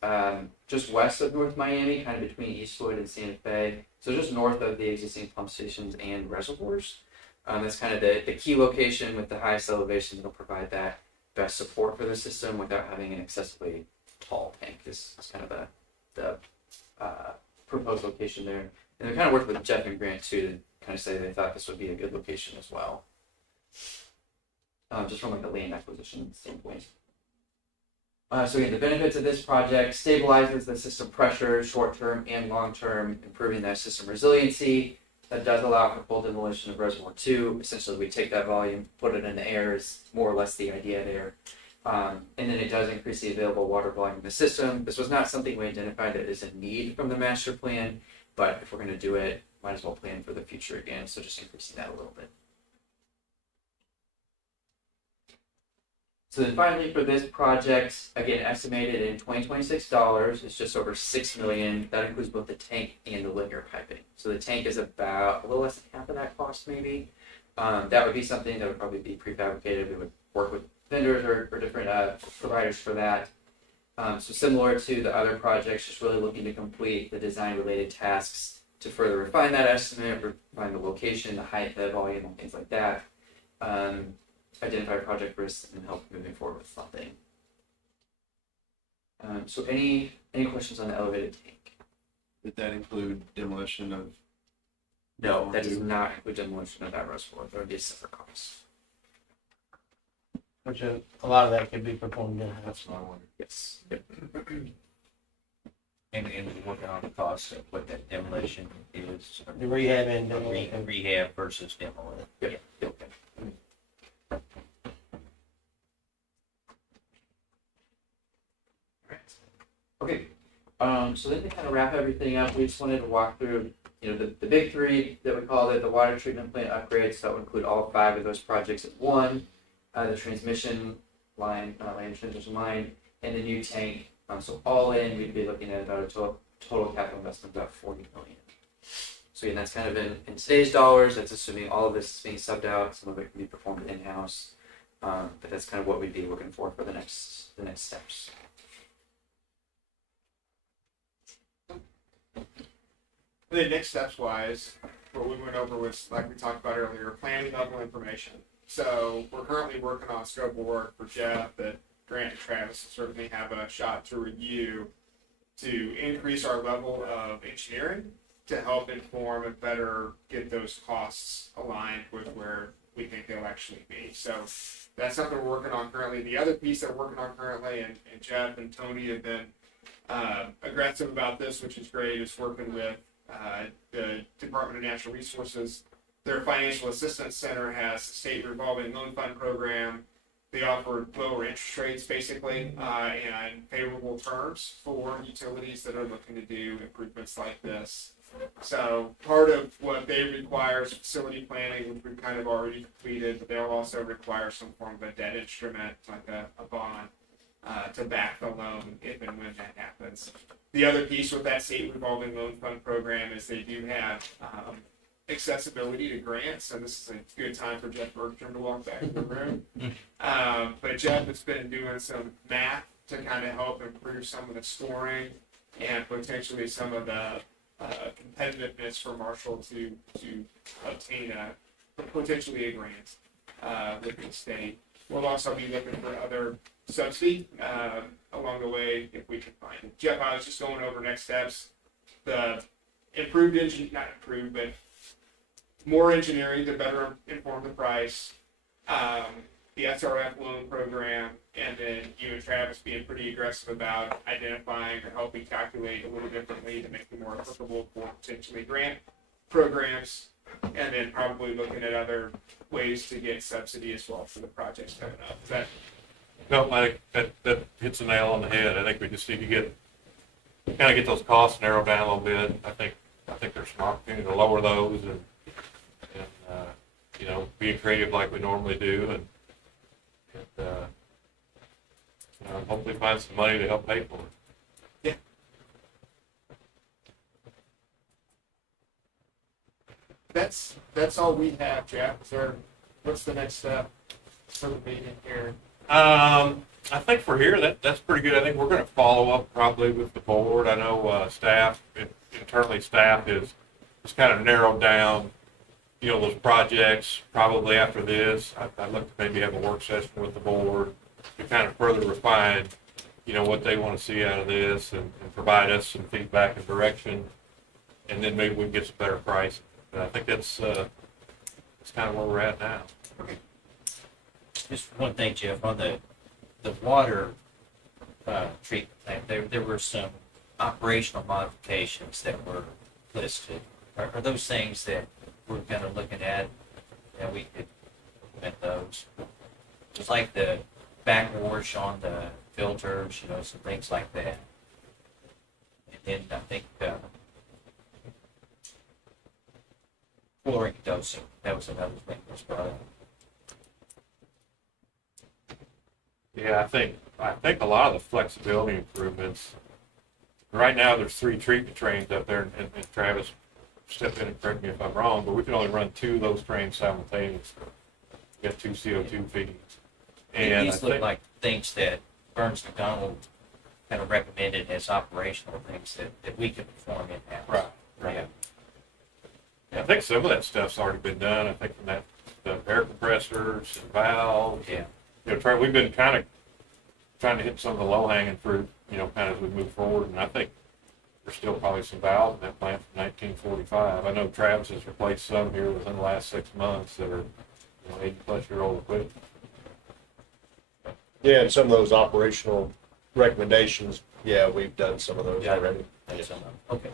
just west of North Miami, kind of between Eastwood and Santa Fe. So just north of the existing pump stations and reservoirs. That's kind of the key location with the highest elevation that'll provide that best support for the system without having an excessively tall tank. This is kind of the proposed location there. And they kind of worked with Jeff and Grant too to kind of say they thought this would be a good location as well. Just from like the land acquisition standpoint. So again, the benefits of this project stabilizes the system pressure, short-term and long-term, improving that system resiliency. That does allow for full demolition of Reservoir 2. Essentially, we take that volume, put it in the air is more or less the idea there. And then it does increase the available water volume in the system. This was not something we identified that is a need from the master plan, but if we're going to do it, might as well plan for the future again. So just increasing that a little bit. So then finally for this project, again, estimated in 2026 dollars, it's just over $6 million. That includes both the tank and the linear piping. So the tank is about a little less than half of that cost maybe. That would be something that would probably be prefabricated. We would work with vendors or different providers for that. So similar to the other projects, just really looking to complete the design related tasks to further refine that estimate, refine the location, the height, the volume, and things like that. Identify project risks and help moving forward with funding. So any questions on the elevated tank? Did that include demolition of? No, that does not include demolition of that reservoir. There would be a separate cost. Which a lot of that could be performed in-house. That's what I wondered. Yes. Yep. And we're working on the cost of what that demolition is. The rehab and demolition. Rehab versus demolition. Yep. Yep. So then to kind of wrap everything up, we just wanted to walk through, the big three that we call it, the water treatment plant upgrades. That would include all 5 of those projects at one, the transmission line, land transmission line, and the new tank. So all in, we'd be looking at about a total capital investment of about $40 million. So again, that's kind of in today's dollars. That's assuming all of this is being subbed out. Some of it can be performed in-house, but that's kind of what we'd be looking for the next steps. The next steps wise, what we went over was, like we talked about earlier, planning level information. So we're currently working on scope of work for Jeff that Grant and Travis certainly have a shot to review to increase our level of engineering to help inform and better get those costs aligned with where we think they'll actually be. So that's something we're working on currently. The other piece that we're working on currently, and Jeff and Tony have been aggressive about this, which is great, is working with the Department of Natural Resources. Their Financial Assistance Center has a state revolving loan fund program. They offer lower interest rates, basically, and favorable terms for utilities that are looking to do improvements like this. So part of what they require is facility planning, which we've kind of already completed, but they'll also require some form of a debt instrument, like a bond, to back the loan if and when that happens. The other piece with that state revolving loan fund program is they do have accessibility to grants, and this is a good time for Jeff Bergstrom to walk back in the room. But Jeff has been doing some math to kind of help improve some of the scoring and potentially some of the competitiveness for Marshall to obtain potentially a grant with the state. We'll also be looking for other subsidy along the way if we can find it. Jeff, I was just going over next steps. The improved engine, not improved, but more engineering to better inform the price, the SRF loan program, and then you and Travis being pretty aggressive about identifying or helping calculate a little differently to make them more applicable for potentially grant programs, and then probably looking at other ways to get subsidy as well for the projects coming up. Is that No, like that hits the nail on the head. I think we just need to kind of get those costs narrowed down a little bit. I think there's some opportunity to lower those and being creative like we normally do, and hopefully find some money to help pay for it. that's all we have, Jeff. What's the next step for the meeting here? I think for here, that's pretty good. I think we're going to follow up probably with the board. I know internally staff is kind of narrowed down, those projects probably after this. I'd like to maybe have a work session with the board to kind of further refine, what they want to see out of this and provide us some feedback and direction. And then maybe we can get some better pricing. But I think that's kind of where we're at now. Just one thing, Jeff, on the water treatment plant, there were some operational modifications that were listed. Are those things that we're kind of looking at, that we could implement those? Just like the backwash on the filters, some things like that. And then I think chlorine dosing, that was another thing that was brought up. Yeah, I think a lot of the flexibility improvements. Right now, there's 3 treatment trains up there, and Travis, step in and correct me if I'm wrong, but we can only run 2 of those trains simultaneously. We got 2 CO2 feeds. And These look like things that Burns McDonald kind of recommended as operational things that we could perform in-house. Right. Yeah, I think some of that stuff's already been done. I think from the air compressors and valves. Yeah. We've been kind of trying to hit some of the low-hanging fruit, kind of as we move forward. And I think there's still probably some valves in that plant from 1945. I know Travis has replaced some here within the last 6 months that are 80-plus-year-old equipment. Yeah, and some of those operational recommendations, yeah, we've done some of those Yeah. already. Okay.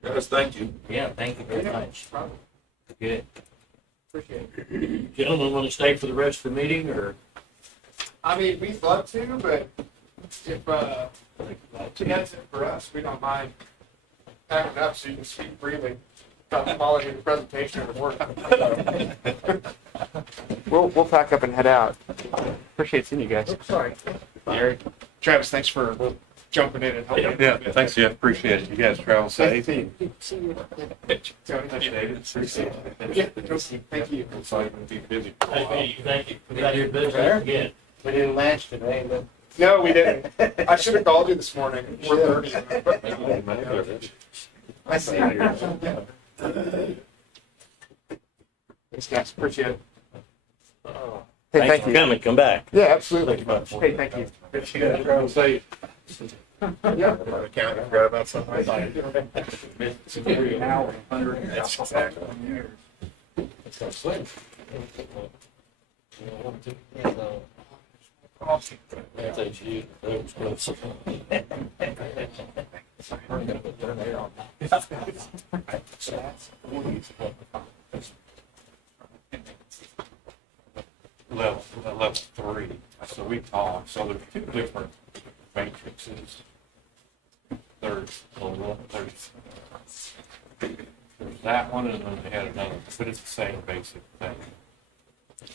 Guys, thank you. Yeah, thank you very much. Good. Appreciate it. Gentlemen, want to stay for the rest of the meeting, or? I mean, we'd love to, but if, that's it for us, we don't mind packing it up so you can speak freely about the quality of the presentation or the work. We'll pack up and head out. Appreciate seeing you guys. Sorry. Gary, Travis, thanks for jumping in and helping. Yeah, thanks, Jeff, appreciate it. You guys travel Nice to safe. see you. See you. Tony, David. appreciate it. Yeah, thank you. I'm sorry to be busy. Thank you. Glad you're busy again. We didn't lunch today, but. No, we didn't. I should have called you this morning at 4:30. I see you. Thanks, guys. Appreciate it. Hey, Thanks for coming, come back. Yeah, absolutely. Hey, thank you. Travel safe. Yeah. County, forgot about something. An hour, 100. That's exactly. Level 3. So we talked, so there's two different matrices. There's that one, and then they had another, but it's the same basic thing.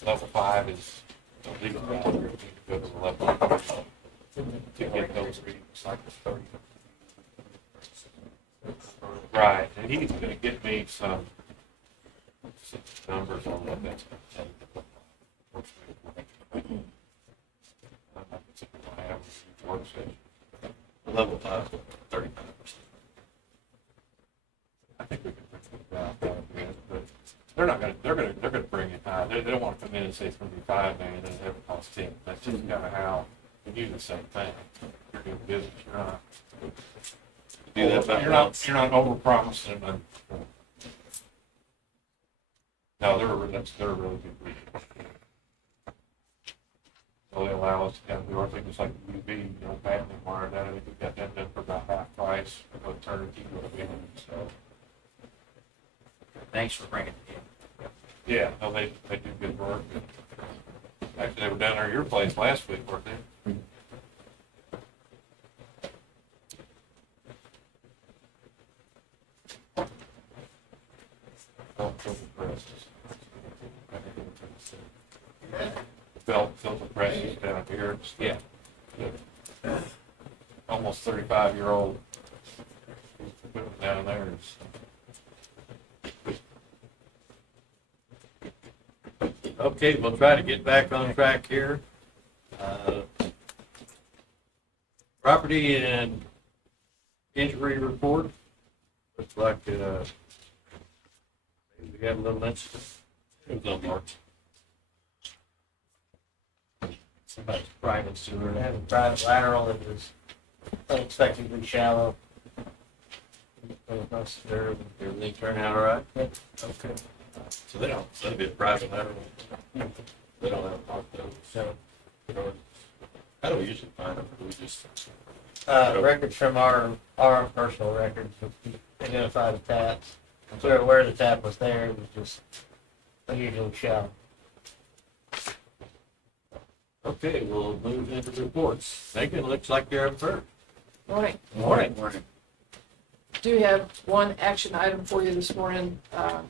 Level 5 is the legal boundary, you go to the level to get those readings, like 30. Right, and he's gonna get me some numbers on what that's gonna take. Level 5, 35%. I think we can bring it down a bit, but they're gonna bring it high. They don't want to come in and say it's gonna be 5 million and it ever costs 10. That's just kind of how we do the same thing. You're doing business, you're not. Do that about You're not over promising them. No, they're a really good group. So they allow us to kind of do our thing just like UB, you know, patent required that. I think we got that done for about half price, for turnkey, so. Thanks for bringing it in. Yeah, no, they do good work. Actually, they were down there at your place last week, weren't they? Filter presses down here. Yeah. Almost 35-year-old equipment down there. Okay, we'll try to get back on track here. Property and injury report. Looks like, we have a little incident. It was on March. Somebody's private sewer, they have a private lateral that was unexpectedly shallow. Everything turned out all right? Yep. Okay. So that'd be a private lateral. They don't have a park though. So, How do we usually find them? Do we just? records from our personal records, we identify the taps. So we're aware the tap was there, it was just unusually shallow. Okay, we'll move into reports. Megan, looks like you're up first. Morning. Morning. Do have one action item for you this morning.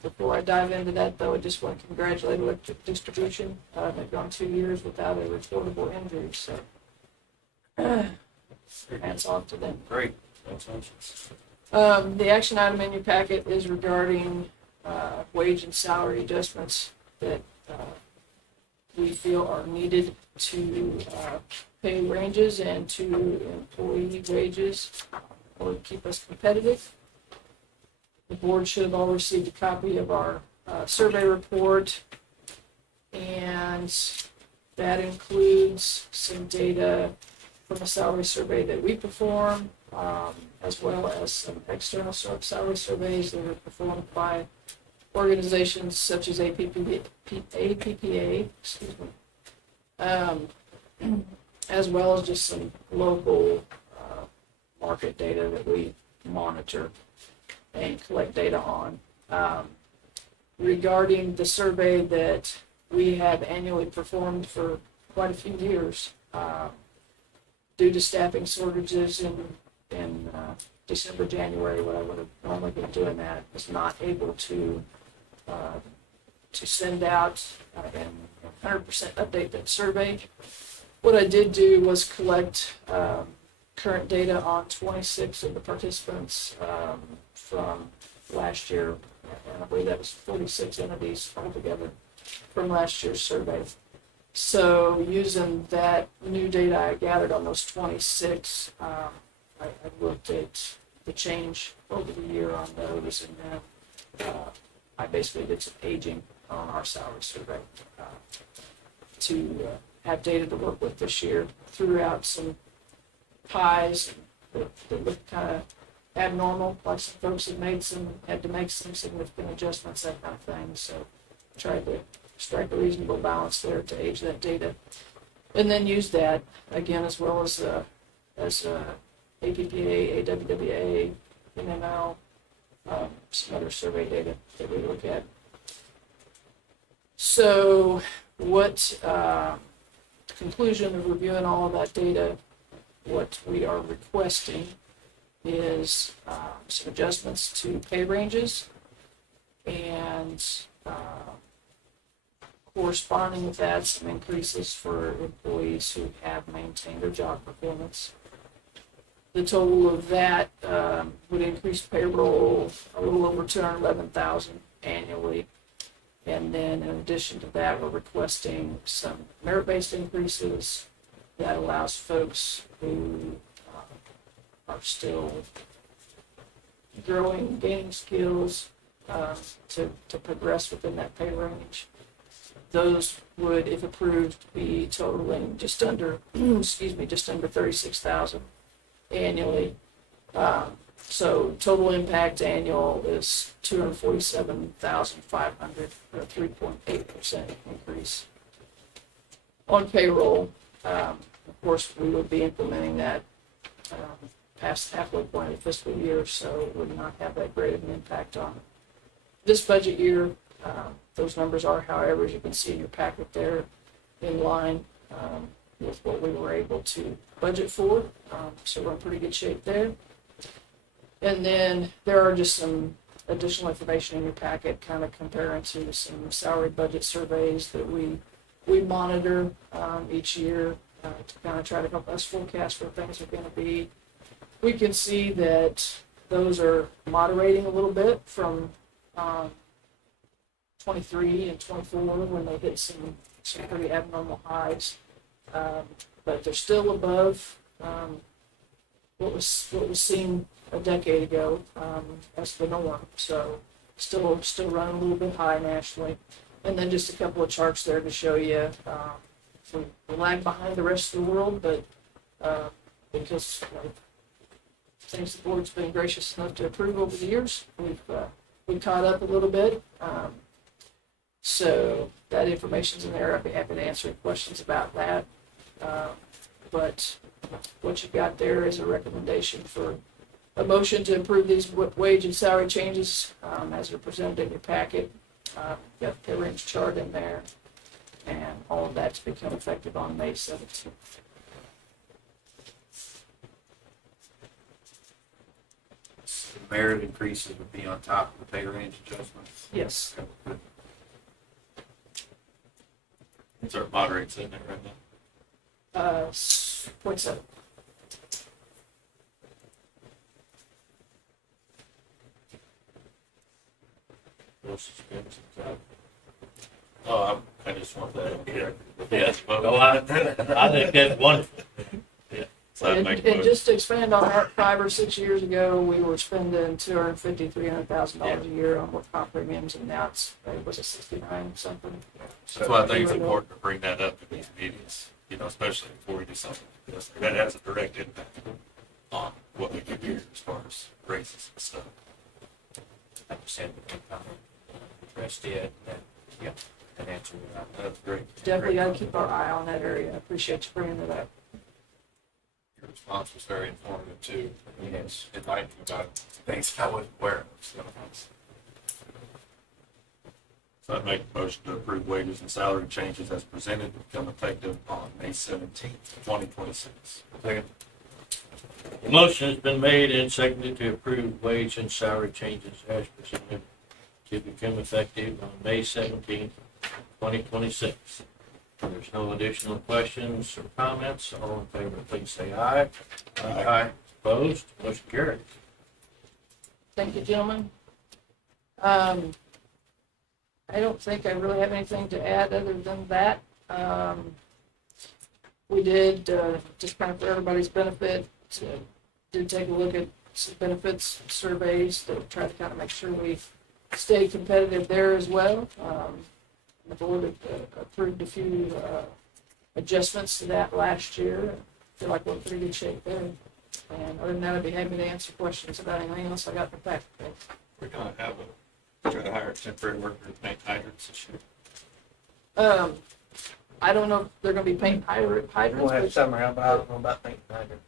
Before I dive into that, though, I just want to congratulate Electric Distribution. They've gone 2 years without a reportable injury, so hats off to them. Great. Congratulations. The action item in your packet is regarding wage and salary adjustments that we feel are needed to pay ranges and to employee wages or keep us competitive. The board should have all received a copy of our survey report, and that includes some data from a salary survey that we perform, as well as some external salary surveys that are performed by organizations such as APPA, as well as just some local market data that we monitor and collect data on. regarding the survey that we have annually performed for quite a few years. Due to staffing shortages in December, January, when I would have normally been doing that, was not able to send out and 100% update that survey. What I did do was collect current data on 26 of the participants from last year, and I believe that was 46 entities altogether from last year's survey. So using that new data I gathered on those 26, I looked at the change over the year on those, and then I basically did some aging on our salary survey to have data to work with this year. Threw out some highs that looked kind of abnormal, like some folks had to make some significant adjustments, that kind of thing. So tried to strike a reasonable balance there to age that data, and then use that again as well as APPA, AWWA, MML, some other survey data that we look at. So what the conclusion of reviewing all of that data, what we are requesting is some adjustments to pay ranges, and corresponding with that, some increases for employees who have maintained their job performance. The total of that would increase payroll a little over $211,000 annually. And then in addition to that, we're requesting some merit-based increases that allows folks who are still growing, gaining skills to progress within that pay range. Those would, if approved, be totaling just under, just under $36,000 annually. So total impact annual is $247,500, or a 3.8% increase on payroll. Of course, we would be implementing that past the halfway point of the fiscal year, so it would not have that great of an impact on this budget year. Those numbers are, however, as you can see in your packet there, in line with what we were able to budget for. So we're in pretty good shape there. And then there are just some additional information in your packet, kind of comparing to some salary budget surveys that we monitor each year to kind of try to help us forecast where things are going to be. We can see that those are moderating a little bit from 23 and 24 when they hit some pretty abnormal highs, but they're still above what was seen a decade ago as the norm. So still running a little bit high nationally. And then just a couple of charts there to show you we lag behind the rest of the world, but because things the board's been gracious enough to approve over the years, we've caught up a little bit. So that information's in there. I'd be happy to answer any questions about that. But what you've got there is a recommendation for a motion to approve these wage and salary changes as they're presented in your packet. Got the range chart in there, and all of that to become effective on May 17th. The merit increases would be on top of the pay range adjustments. Yes. It's our moderates in there right now. 0.7. No suspension. Oh, I just want that up here. Yes, but I think that's wonderful. Yeah. So I'd make a And motion. just to expand on that, 5 or 6 years ago, we were spending $250,000, $300,000 a year on work comp premiums, and now it was a 69 something. That's why I think it's important to bring that up in these meetings, especially before we do something like this. That has a direct impact on what we do here as far as raises and stuff. Like you said, we can address it, and yeah, that answer. That's great. Definitely got to keep our eye on that area. I appreciate you bringing it up. Your response was very informative too. Yes. Enlightening about things I wasn't aware of. So. So I make a motion to approve wages and salary changes as presented to become effective on May 17th, 2026. Second. The motion has been made and seconded to approve wage and salary changes as presented to become effective on May 17th, 2026. There's no additional questions or comments. All in favor, please say aye. Aye. Opposed? Motion carries. Thank you, gentlemen. I don't think I really have anything to add other than that. We did, just kind of for everybody's benefit, did take a look at some benefits surveys to try to kind of make sure we stay competitive there as well. The board approved a few adjustments to that last year. I feel like we're in pretty good shape there. And other than that, I'd be happy to answer questions about anything else I got in the packet. We're gonna have try to hire a temporary worker to paint hydrants this year. I don't know if they're gonna be painting hydrants, We'll have but summer help. I don't know about painting hydrant.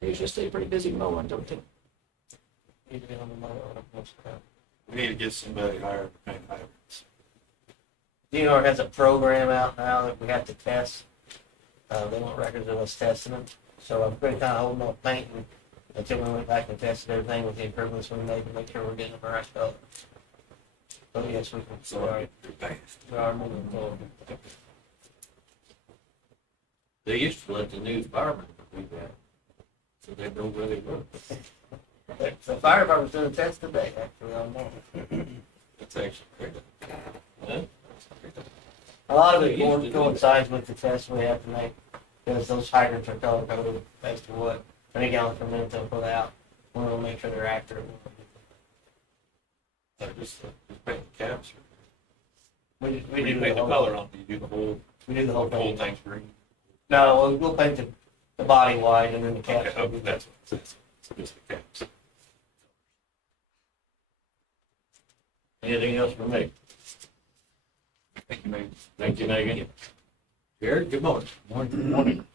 they usually stay pretty busy mowing, don't they? Usually on the mower most of the time. We need to get somebody hired to paint hydrants. DNR has a program out now that we have to test. They want records of us testing them. So I'm pretty kind of holding off painting until we went back and tested everything with the improvements we made to make sure we're getting the right color. But yes, we can. So I get We are moving forward. They used to let the new firemen do that, so they know where they work. The fire department's doing a test today, actually, on that. It's actually great. Huh? A lot of it They used to do coincides with the tests we have to make, because those hydrants are color coded based on what, any gallon per minute they'll put out. We want to make sure they're accurate. Just paint the caps. We We do do paint the whole- color on, you do the whole, We do the whole whole thing. thing's green. No, we'll paint the body white and then the caps. Okay, oh, that's what it says. It's just the caps. Anything else for me? Thank you, Megan. Thank you, Megan. Jared, good morning. Morning.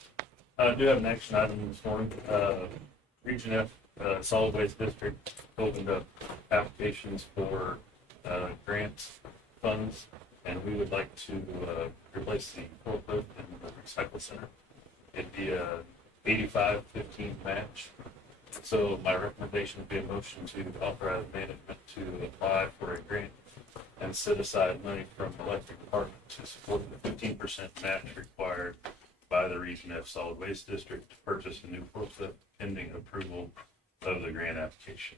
I do have an action item this morning. Region F, Solid Waste District opened up applications for grants, funds, and we would like to replace the forklift in the recycle center. It'd be a 85-15 match. So my recommendation would be a motion to authorize management to apply for a grant and set aside money from the electric department to support the 15% match required by the Region F Solid Waste District to purchase a new forklift pending approval of the grant application.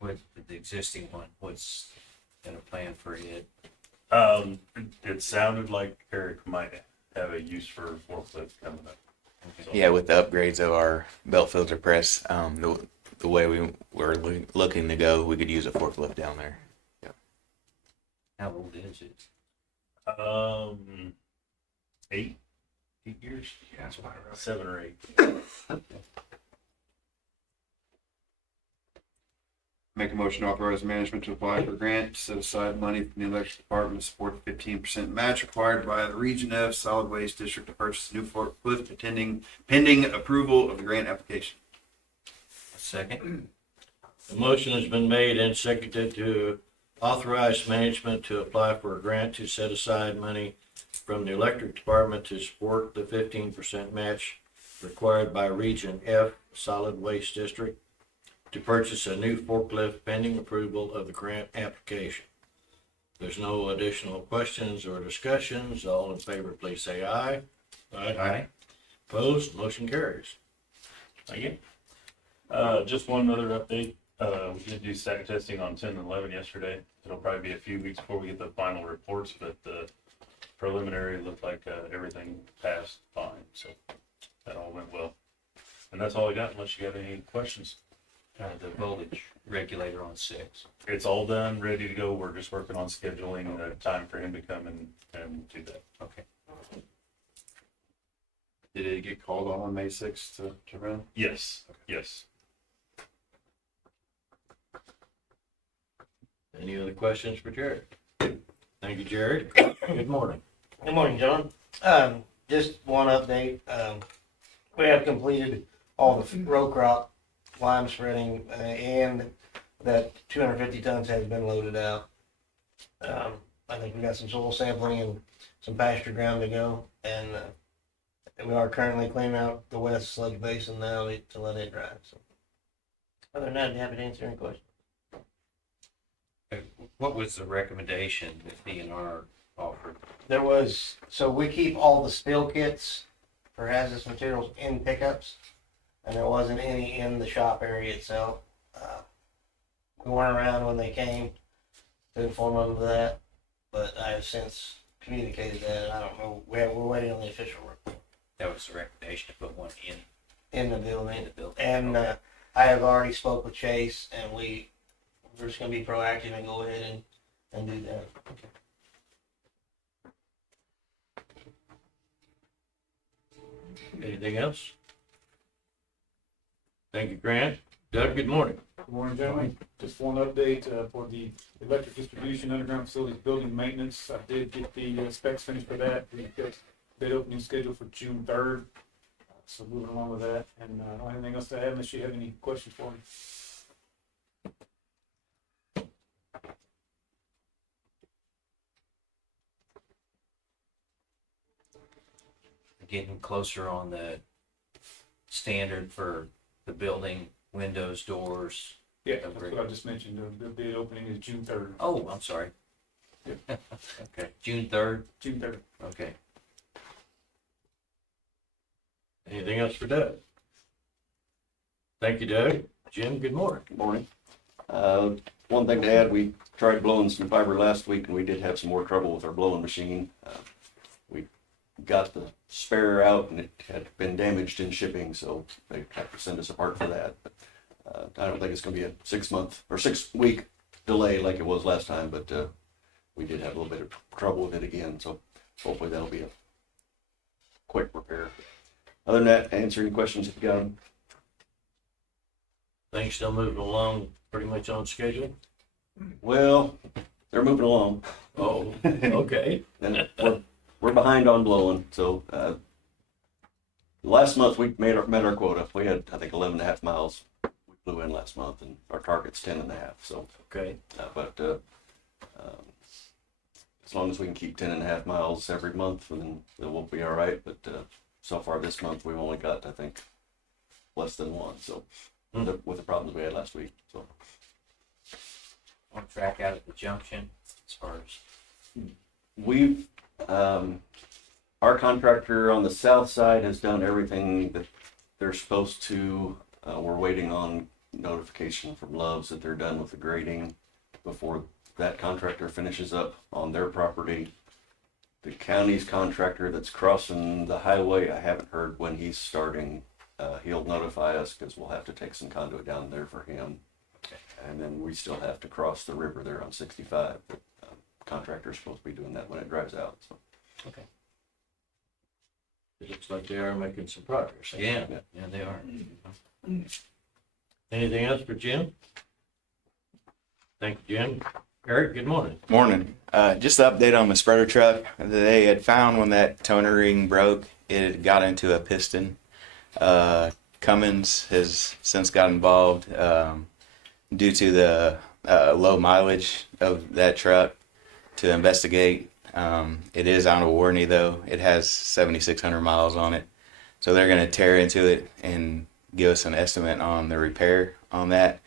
With the existing one, what's in a plan for it? It sounded like Eric might have a use for forklift coming up. So, Yeah, with the upgrades of our belt filter press, the way we were looking to go, we could use a forklift down there. How old is it? 8 years, Yeah, that's about right. 7 or 8. Make a motion to authorize management to apply for a grant to set aside money from the electric department to support the 15% match required by the Region F Solid Waste District to purchase a new forklift pending approval of the grant application. A second? The motion has been made and seconded to authorize management to apply for a grant to set aside money from the electric department to support the 15% match required by Region F Solid Waste District to purchase a new forklift pending approval of the grant application. There's no additional questions or discussions. All in favor, please say aye. Aye. Opposed? Motion carries. Thank you. Just one other update. We did do stack testing on 10 and 11 yesterday. It'll probably be a few weeks before we get the final reports, but the preliminary looked like everything passed fine. So that all went well. And that's all I got unless you have any questions. The voltage regulator on 6. It's all done, ready to go. We're just working on scheduling a time for him to come and do that. Okay. Did it get called on May 6th to run? Yes, yes. Any other questions for Jared? Thank you, Jared. Good morning. Good morning, John. Just one update. We have completed all the row crop, lime spreading, and that 250 tons has been loaded out. I think we got some soil sampling and some pasture ground to go, and we are currently cleaning out the west sludge basin now to let it dry. So, other than that, I'd be happy to answer any questions. What was the recommendation that DNR offered? There was, so we keep all the spill kits for hazardous materials in pickups, and there wasn't any in the shop area itself. We weren't around when they came to inform them of that, but I have since communicated that. I don't know, we're waiting on the official report That was the recommendation to put one in. in the building. In the building. And I have already spoke with Chase, and we're just gonna be proactive and go ahead and do that. Anything else? Thank you, Grant. Doug, good morning. Good morning, gentlemen. Just one update for the electric distribution underground facilities building maintenance. I did get the specs finished for that. We've got bid opening scheduled for June 3rd. So moving along with that. And I don't have anything else to add unless you have any questions for me. Getting closer on the standard for the building, windows, doors. Yeah, that's what I just mentioned. The bid opening is June 3rd. Oh, I'm sorry. Yep. Okay, June 3rd. June 3rd. Okay. Anything else for Doug? Thank you, Doug. Jim, good morning. Good morning. One thing to add, we tried blowing some fiber last week and we did have some more trouble with our blowing machine. We got the spare out and it had been damaged in shipping, so they had to send us a part for that. But I don't think it's going to be a 6 month or 6 week delay like it was last time, but we did have a little bit of trouble with it again, so hopefully that'll be a quick repair. Other than that, answer any questions if you got them. Things still moving along pretty much on schedule? Well, they're moving along. Oh, okay. And we're behind on blowing, so last month we met our quota. We had, I think, 11.5 miles we blew in last month, and our target's 10.5. So Okay. But as long as we can keep 10.5 miles every month, then we'll be all right. But so far this month we've only got, I think, less than 1. So with the problems we had last week. So On track out at the junction as far as. we've our contractor on the south side has done everything that they're supposed to. We're waiting on notification from Loves that they're done with the grading before that contractor finishes up on their property. The county's contractor that's crossing the highway, I haven't heard when he's starting. He'll notify us because we'll have to take some conduit down there for him. And then we still have to cross the river there on 65. The contractor's supposed to be doing that when it drives out. So. Okay. It looks like they are making some progress. Yeah, they are. Anything else for Jim? Thank you, Jim. Eric, good morning. Morning. Just an update on the spreader truck. They had found when that toner ring broke, it had got into a piston. Cummins has since got involved due to the low mileage of that truck to investigate. It is out of warranty though. It has 7,600 miles on it. So they're going to tear into it and give us an estimate on the repair on that.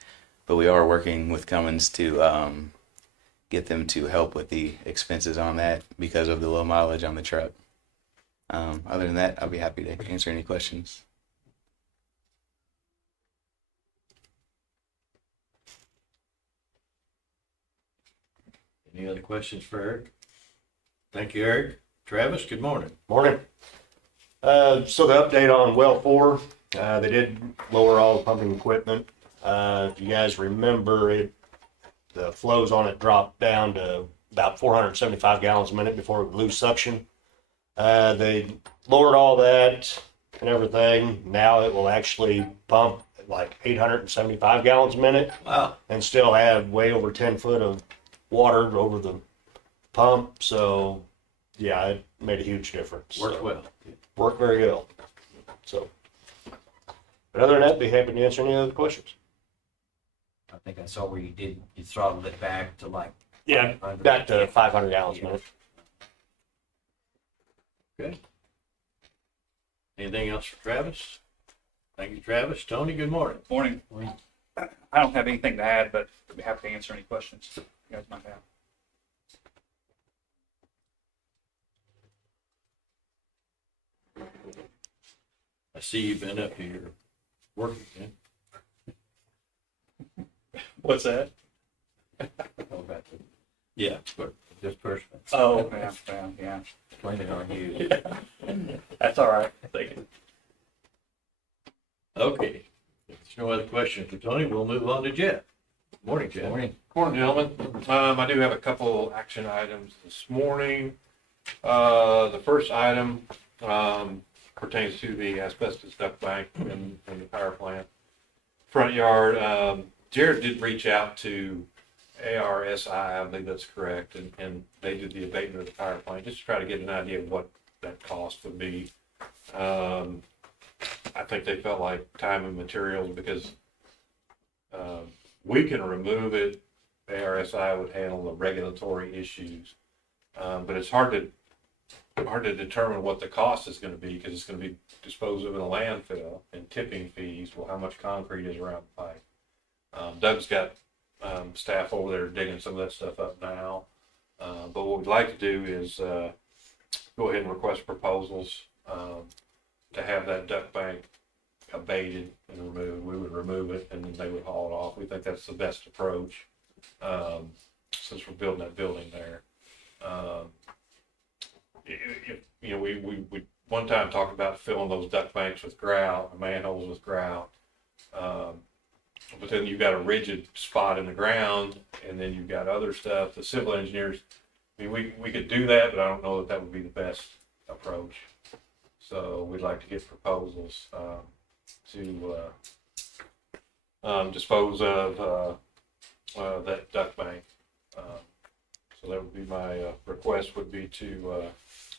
But we are working with Cummins to get them to help with the expenses on that because of the low mileage on the truck. Other than that, I'll be happy to answer any questions. Any other questions for Eric? Thank you, Eric. Travis, good morning. Morning. So the update on well 4, they did lower all the pumping equipment. If you guys remember, the flows on it dropped down to about 475 gallons a minute before we lose suction. They lowered all that and everything. Now it will actually pump like 875 gallons a minute. Wow. And still have way over 10 foot of water over the pump. So yeah, it made a huge difference. Worked well. Worked very well. So, but other than that, be happy to answer any other questions. I think I saw where you throttled it back to like Yeah, back to 500 gallons a minute. Anything else for Travis? Thank you, Travis. Tony, good morning. Morning. I don't have anything to add, but I'd be happy to answer any questions you guys might have. I see you've been up here working, yeah? What's that? Yeah, but disbursement. Oh, yeah. Blame it on you. That's all right. Thank you. Okay. If there's no other questions for Tony, we'll move on to Jeff. Morning, Jeff. Morning. Morning, gentlemen. I do have a couple action items this morning. The first item pertains to the asbestos duct bank in the power plant front yard. Jared did reach out to ARSI, I believe that's correct, and they did the abatement of the power plant, just to try to get an idea of what that cost would be. I think they felt like time and materials, because we can remove it. ARSI would handle the regulatory issues, but it's hard to determine what the cost is going to be, because it's going to be disposed of in a landfill and tipping fees. Well, how much concrete is around the pipe? Doug's got staff over there digging some of that stuff up now. But what we'd like to do is go ahead and request proposals to have that duct bank abated and removed. We would remove it and then they would haul it off. We think that's the best approach since we're building that building there. We one time talked about filling those duct banks with grout, manholes with grout. But then you've got a rigid spot in the ground, and then you've got other stuff. The civil engineers, I mean, we could do that, but I don't know that that would be the best approach. So we'd like to get proposals to dispose of that duct bank. So that would be my request, would be to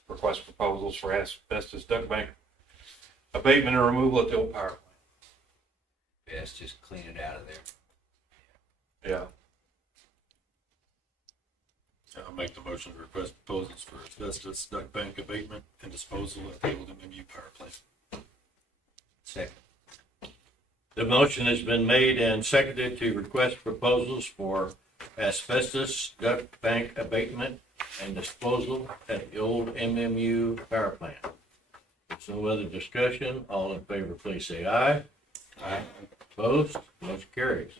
request proposals for asbestos duct bank abatement and removal at the old power plant. Best just clean it out of there. Yeah. I'll make the motion to request proposals for asbestos duct bank abatement and disposal at the old MMU power plant. Second. The motion has been made and seconded to request proposals for asbestos duct bank abatement and disposal at the old MMU power plant. There's no other discussion. All in favor, please say aye. Aye. Opposed? Motion carries.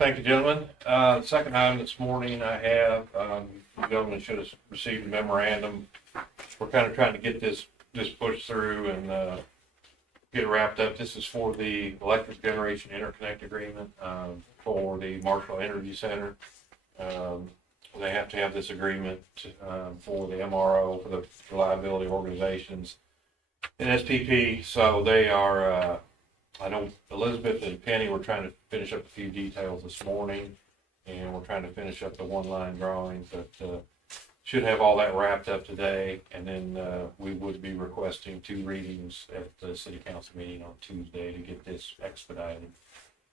Thank you, gentlemen. The second item this morning I have, the gentleman should have received a memorandum. We're kind of trying to get this pushed through and get it wrapped up. This is for the electric generation interconnect agreement for the Marshall Energy Center. They have to have this agreement for the MRO, for the reliability organizations in SPP. So they are, I know Elizabeth and Penny were trying to finish up a few details this morning, and we're trying to finish up the one-line drawings, but should have all that wrapped up today. And then we would be requesting 2 readings at the city council meeting on Tuesday to get this expedited.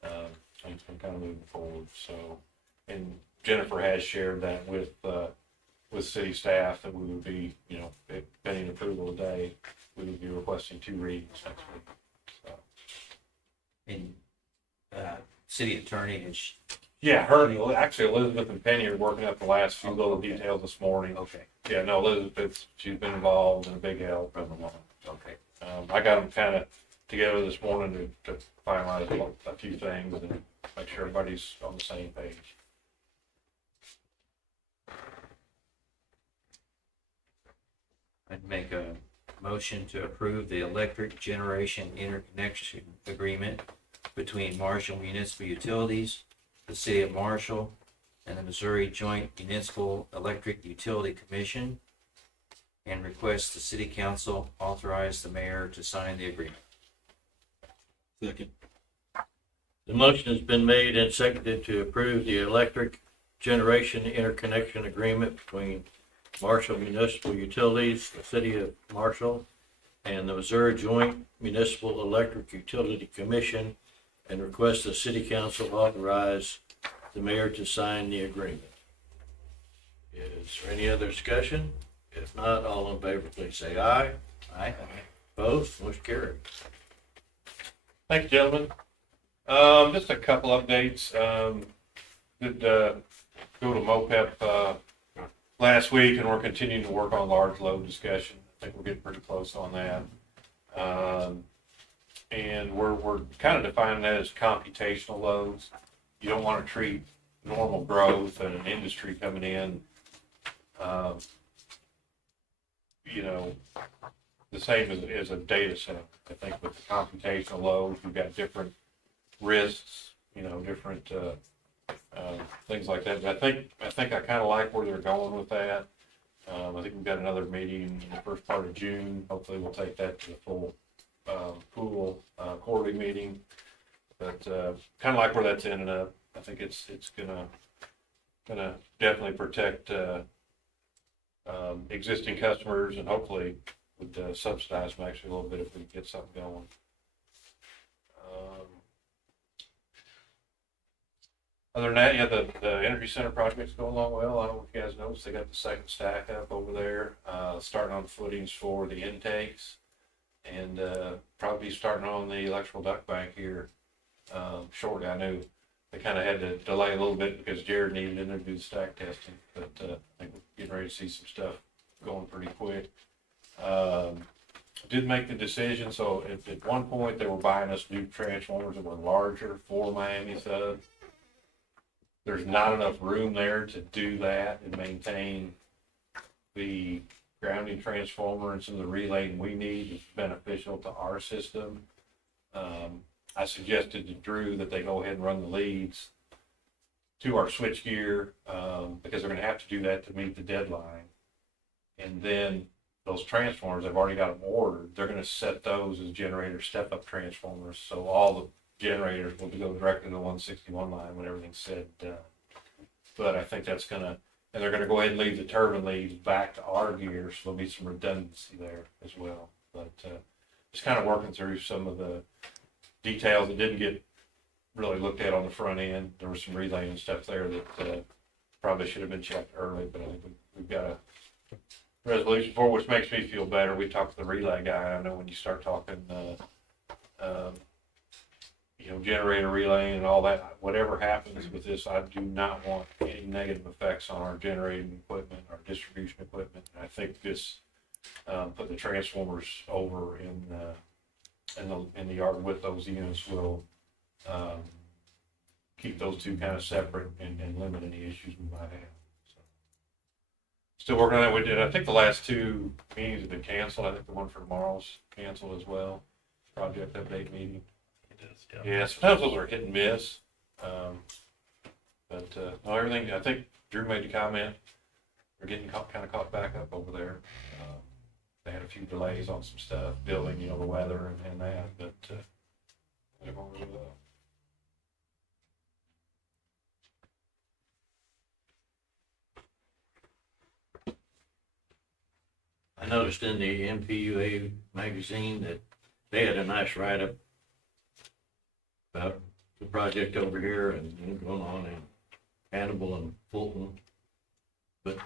And kind of moving forward. So, and Jennifer has shared that with city staff that we would be, pending approval today, we would be requesting 2 readings next week. So. And city attorney is. Yeah, actually Elizabeth and Penny are working up the last few little details this morning. Okay. Yeah, no, Elizabeth, she's been involved and a big help. Okay. I got them kind of together this morning to finalize a few things and make sure everybody's on the same page. I'd make a motion to approve the electric generation interconnection agreement between Marshall Municipal Utilities, the City of Marshall, and the Missouri Joint Municipal Electric Utility Commission, and request the City Council authorize the mayor to sign the agreement. Second. The motion has been made and seconded to approve the electric generation interconnection agreement between Marshall Municipal Utilities, the City of Marshall, and the Missouri Joint Municipal Electric Utility Commission, and request the City Council authorize the mayor to sign the agreement. Is there any other discussion? If not, all in favor, please say aye. Aye. Opposed, motion carried. Thank you, gentlemen. Just a couple updates. Did go to MOPEP last week, and we're continuing to work on large load discussion. I think we're getting pretty close on that. And we're kind of defining that as computational loads. You don't want to treat normal growth and an industry coming in, the same as a data center. I think with the computational loads, you've got different risks, different things like that. But I think I kind of like where they're going with that. I think we've got another meeting in the first part of June. Hopefully, we'll take that to the full pool quarterly meeting. But kind of like where that's ended up. I think it's gonna definitely protect existing customers, and hopefully would subsidize them actually a little bit if we get something going. Other than that, yeah, the Energy Center project's going along well. I don't know if you guys noticed, they got the second stack up over there, starting on footings for the intakes, and probably starting on the electrical duct bank here shortly. I knew they kind of had to delay a little bit because Jared needed in there to do the stack testing, but I think we're getting ready to see some stuff going pretty quick. Did make the decision, so at one point they were buying us new transformers that were larger for Miami Sub. There's not enough room there to do that and maintain the grounding transformer and some of the relaying we need is beneficial to our system. I suggested to Drew that they go ahead and run the leads to our switchgear because they're going to have to do that to meet the deadline. And then those transformers, they've already got them ordered. They're going to set those as generator step-up transformers, so all the generators will go directly to the 161 line when everything's said and done. But I think that's gonna, and they're gonna go ahead and leave the turbine leads back to our gear, so there'll be some redundancy there as well. But just kind of working through some of the details that didn't get really looked at on the front end. There was some relaying and stuff there that probably should have been checked early, but I think we've got a resolution for it, which makes me feel better. We talked to the relay guy. I know when you start talking generator relaying and all that, whatever happens with this, I do not want any negative effects on our generating equipment, our distribution equipment. And I think this putting the transformers over in the yard with those units will keep those two kind of separate and limit any issues we might have. So, still working on that. We did. I think the last two meetings have been canceled. I think the one for tomorrow's canceled as well. Project update meeting. Yeah, sometimes those are hit and miss. But no, everything, I think Drew made the comment, we're getting kind of caught back up over there. They had a few delays on some stuff, building, the weather and that, but everyone was well. I noticed in the MPUA magazine that they had a nice write-up about the project over here and going on in Hannibal and Fulton. But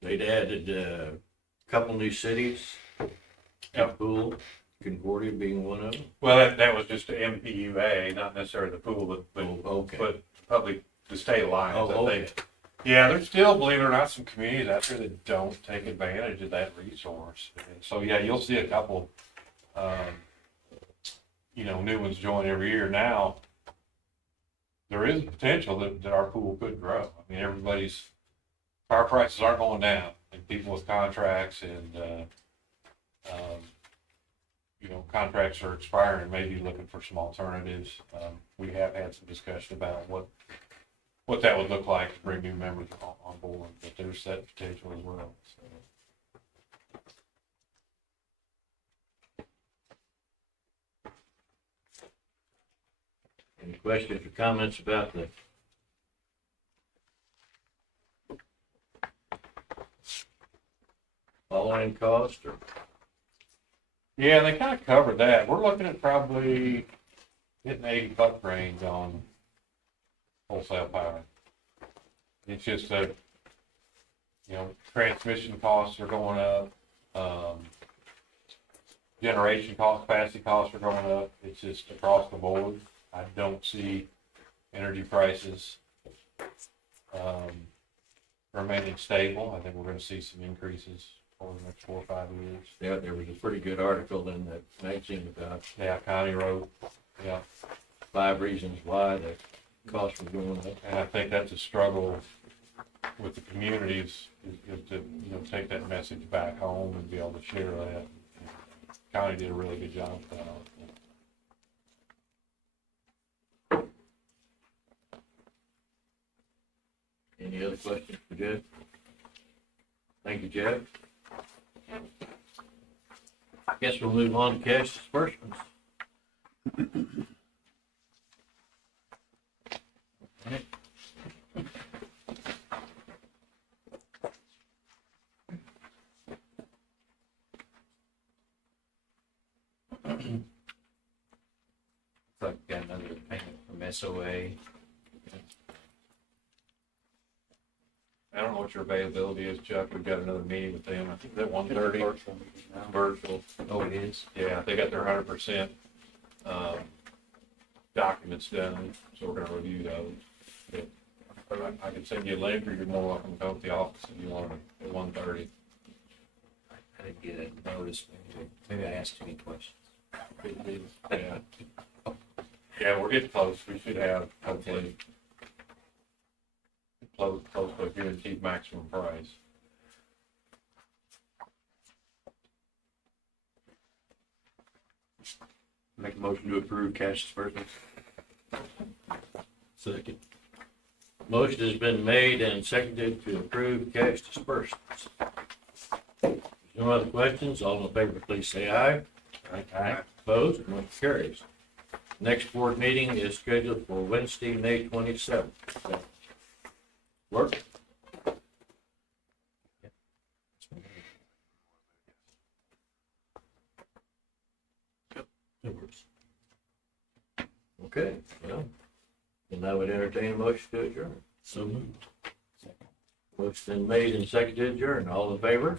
they'd added a couple new cities, Yep. Pool, Concordia being one of them. Well, that was just the MPUA, not necessarily the pool, but Okay. but probably the state alliance, Oh, I okay. think. Yeah, there's still, believe it or not, some communities out there that don't take advantage of that resource. And so, yeah, you'll see a couple, new ones join every year. Now, there is potential that our pool could grow. I mean, power prices aren't going down. And people with contracts and, contracts are expiring and maybe looking for some alternatives. We have had some discussion about what that would look like to bring new members on board, but there's that potential as well. So. Any questions or comments about the all-in cost or? Yeah, they kind of covered that. We're looking at probably hitting $80 range on wholesale power. It's just that You know, transmission costs are going up, generation cost, capacity costs are going up. It's just across the board. I don't see energy prices, remaining stable. I think we're gonna see some increases over the next 4 or 5 years. Yeah, there was a pretty good article in that magazine about Yeah, County Road, yeah. 5 reasons why the costs were going up. And I think that's a struggle with the communities, is to, you know, take that message back home and be able to share that. County did a really good job with that. Any other questions for Jeff? Thank you, Jeff. I guess we'll move on to cash disbursements. Looks like we got another payment from SOA. I don't know what your availability is, Chuck. We've got another meeting with them. I think they're 1:30. Virtual. Oh, it is? Yeah, they got their 100% documents done, so we're gonna review those. But I can send you a link, or you're more welcome to come to the office if you want to, at 1:30. I didn't get a notice. Maybe I asked too many questions. Yeah. Yeah, we're getting close. We should have, hopefully, close to a guaranteed maximum price. Make a motion to approve cash disbursements. Second. Motion has been made and seconded to approve cash disbursements. No other questions? All in favor, please say aye. Aye. Opposed? Motion carries. Next board meeting is scheduled for Wednesday, May 27th. Work? Okay, well, then I would entertain a motion to adjourn. So moved. Motion been made and seconded to adjourn. All in favor?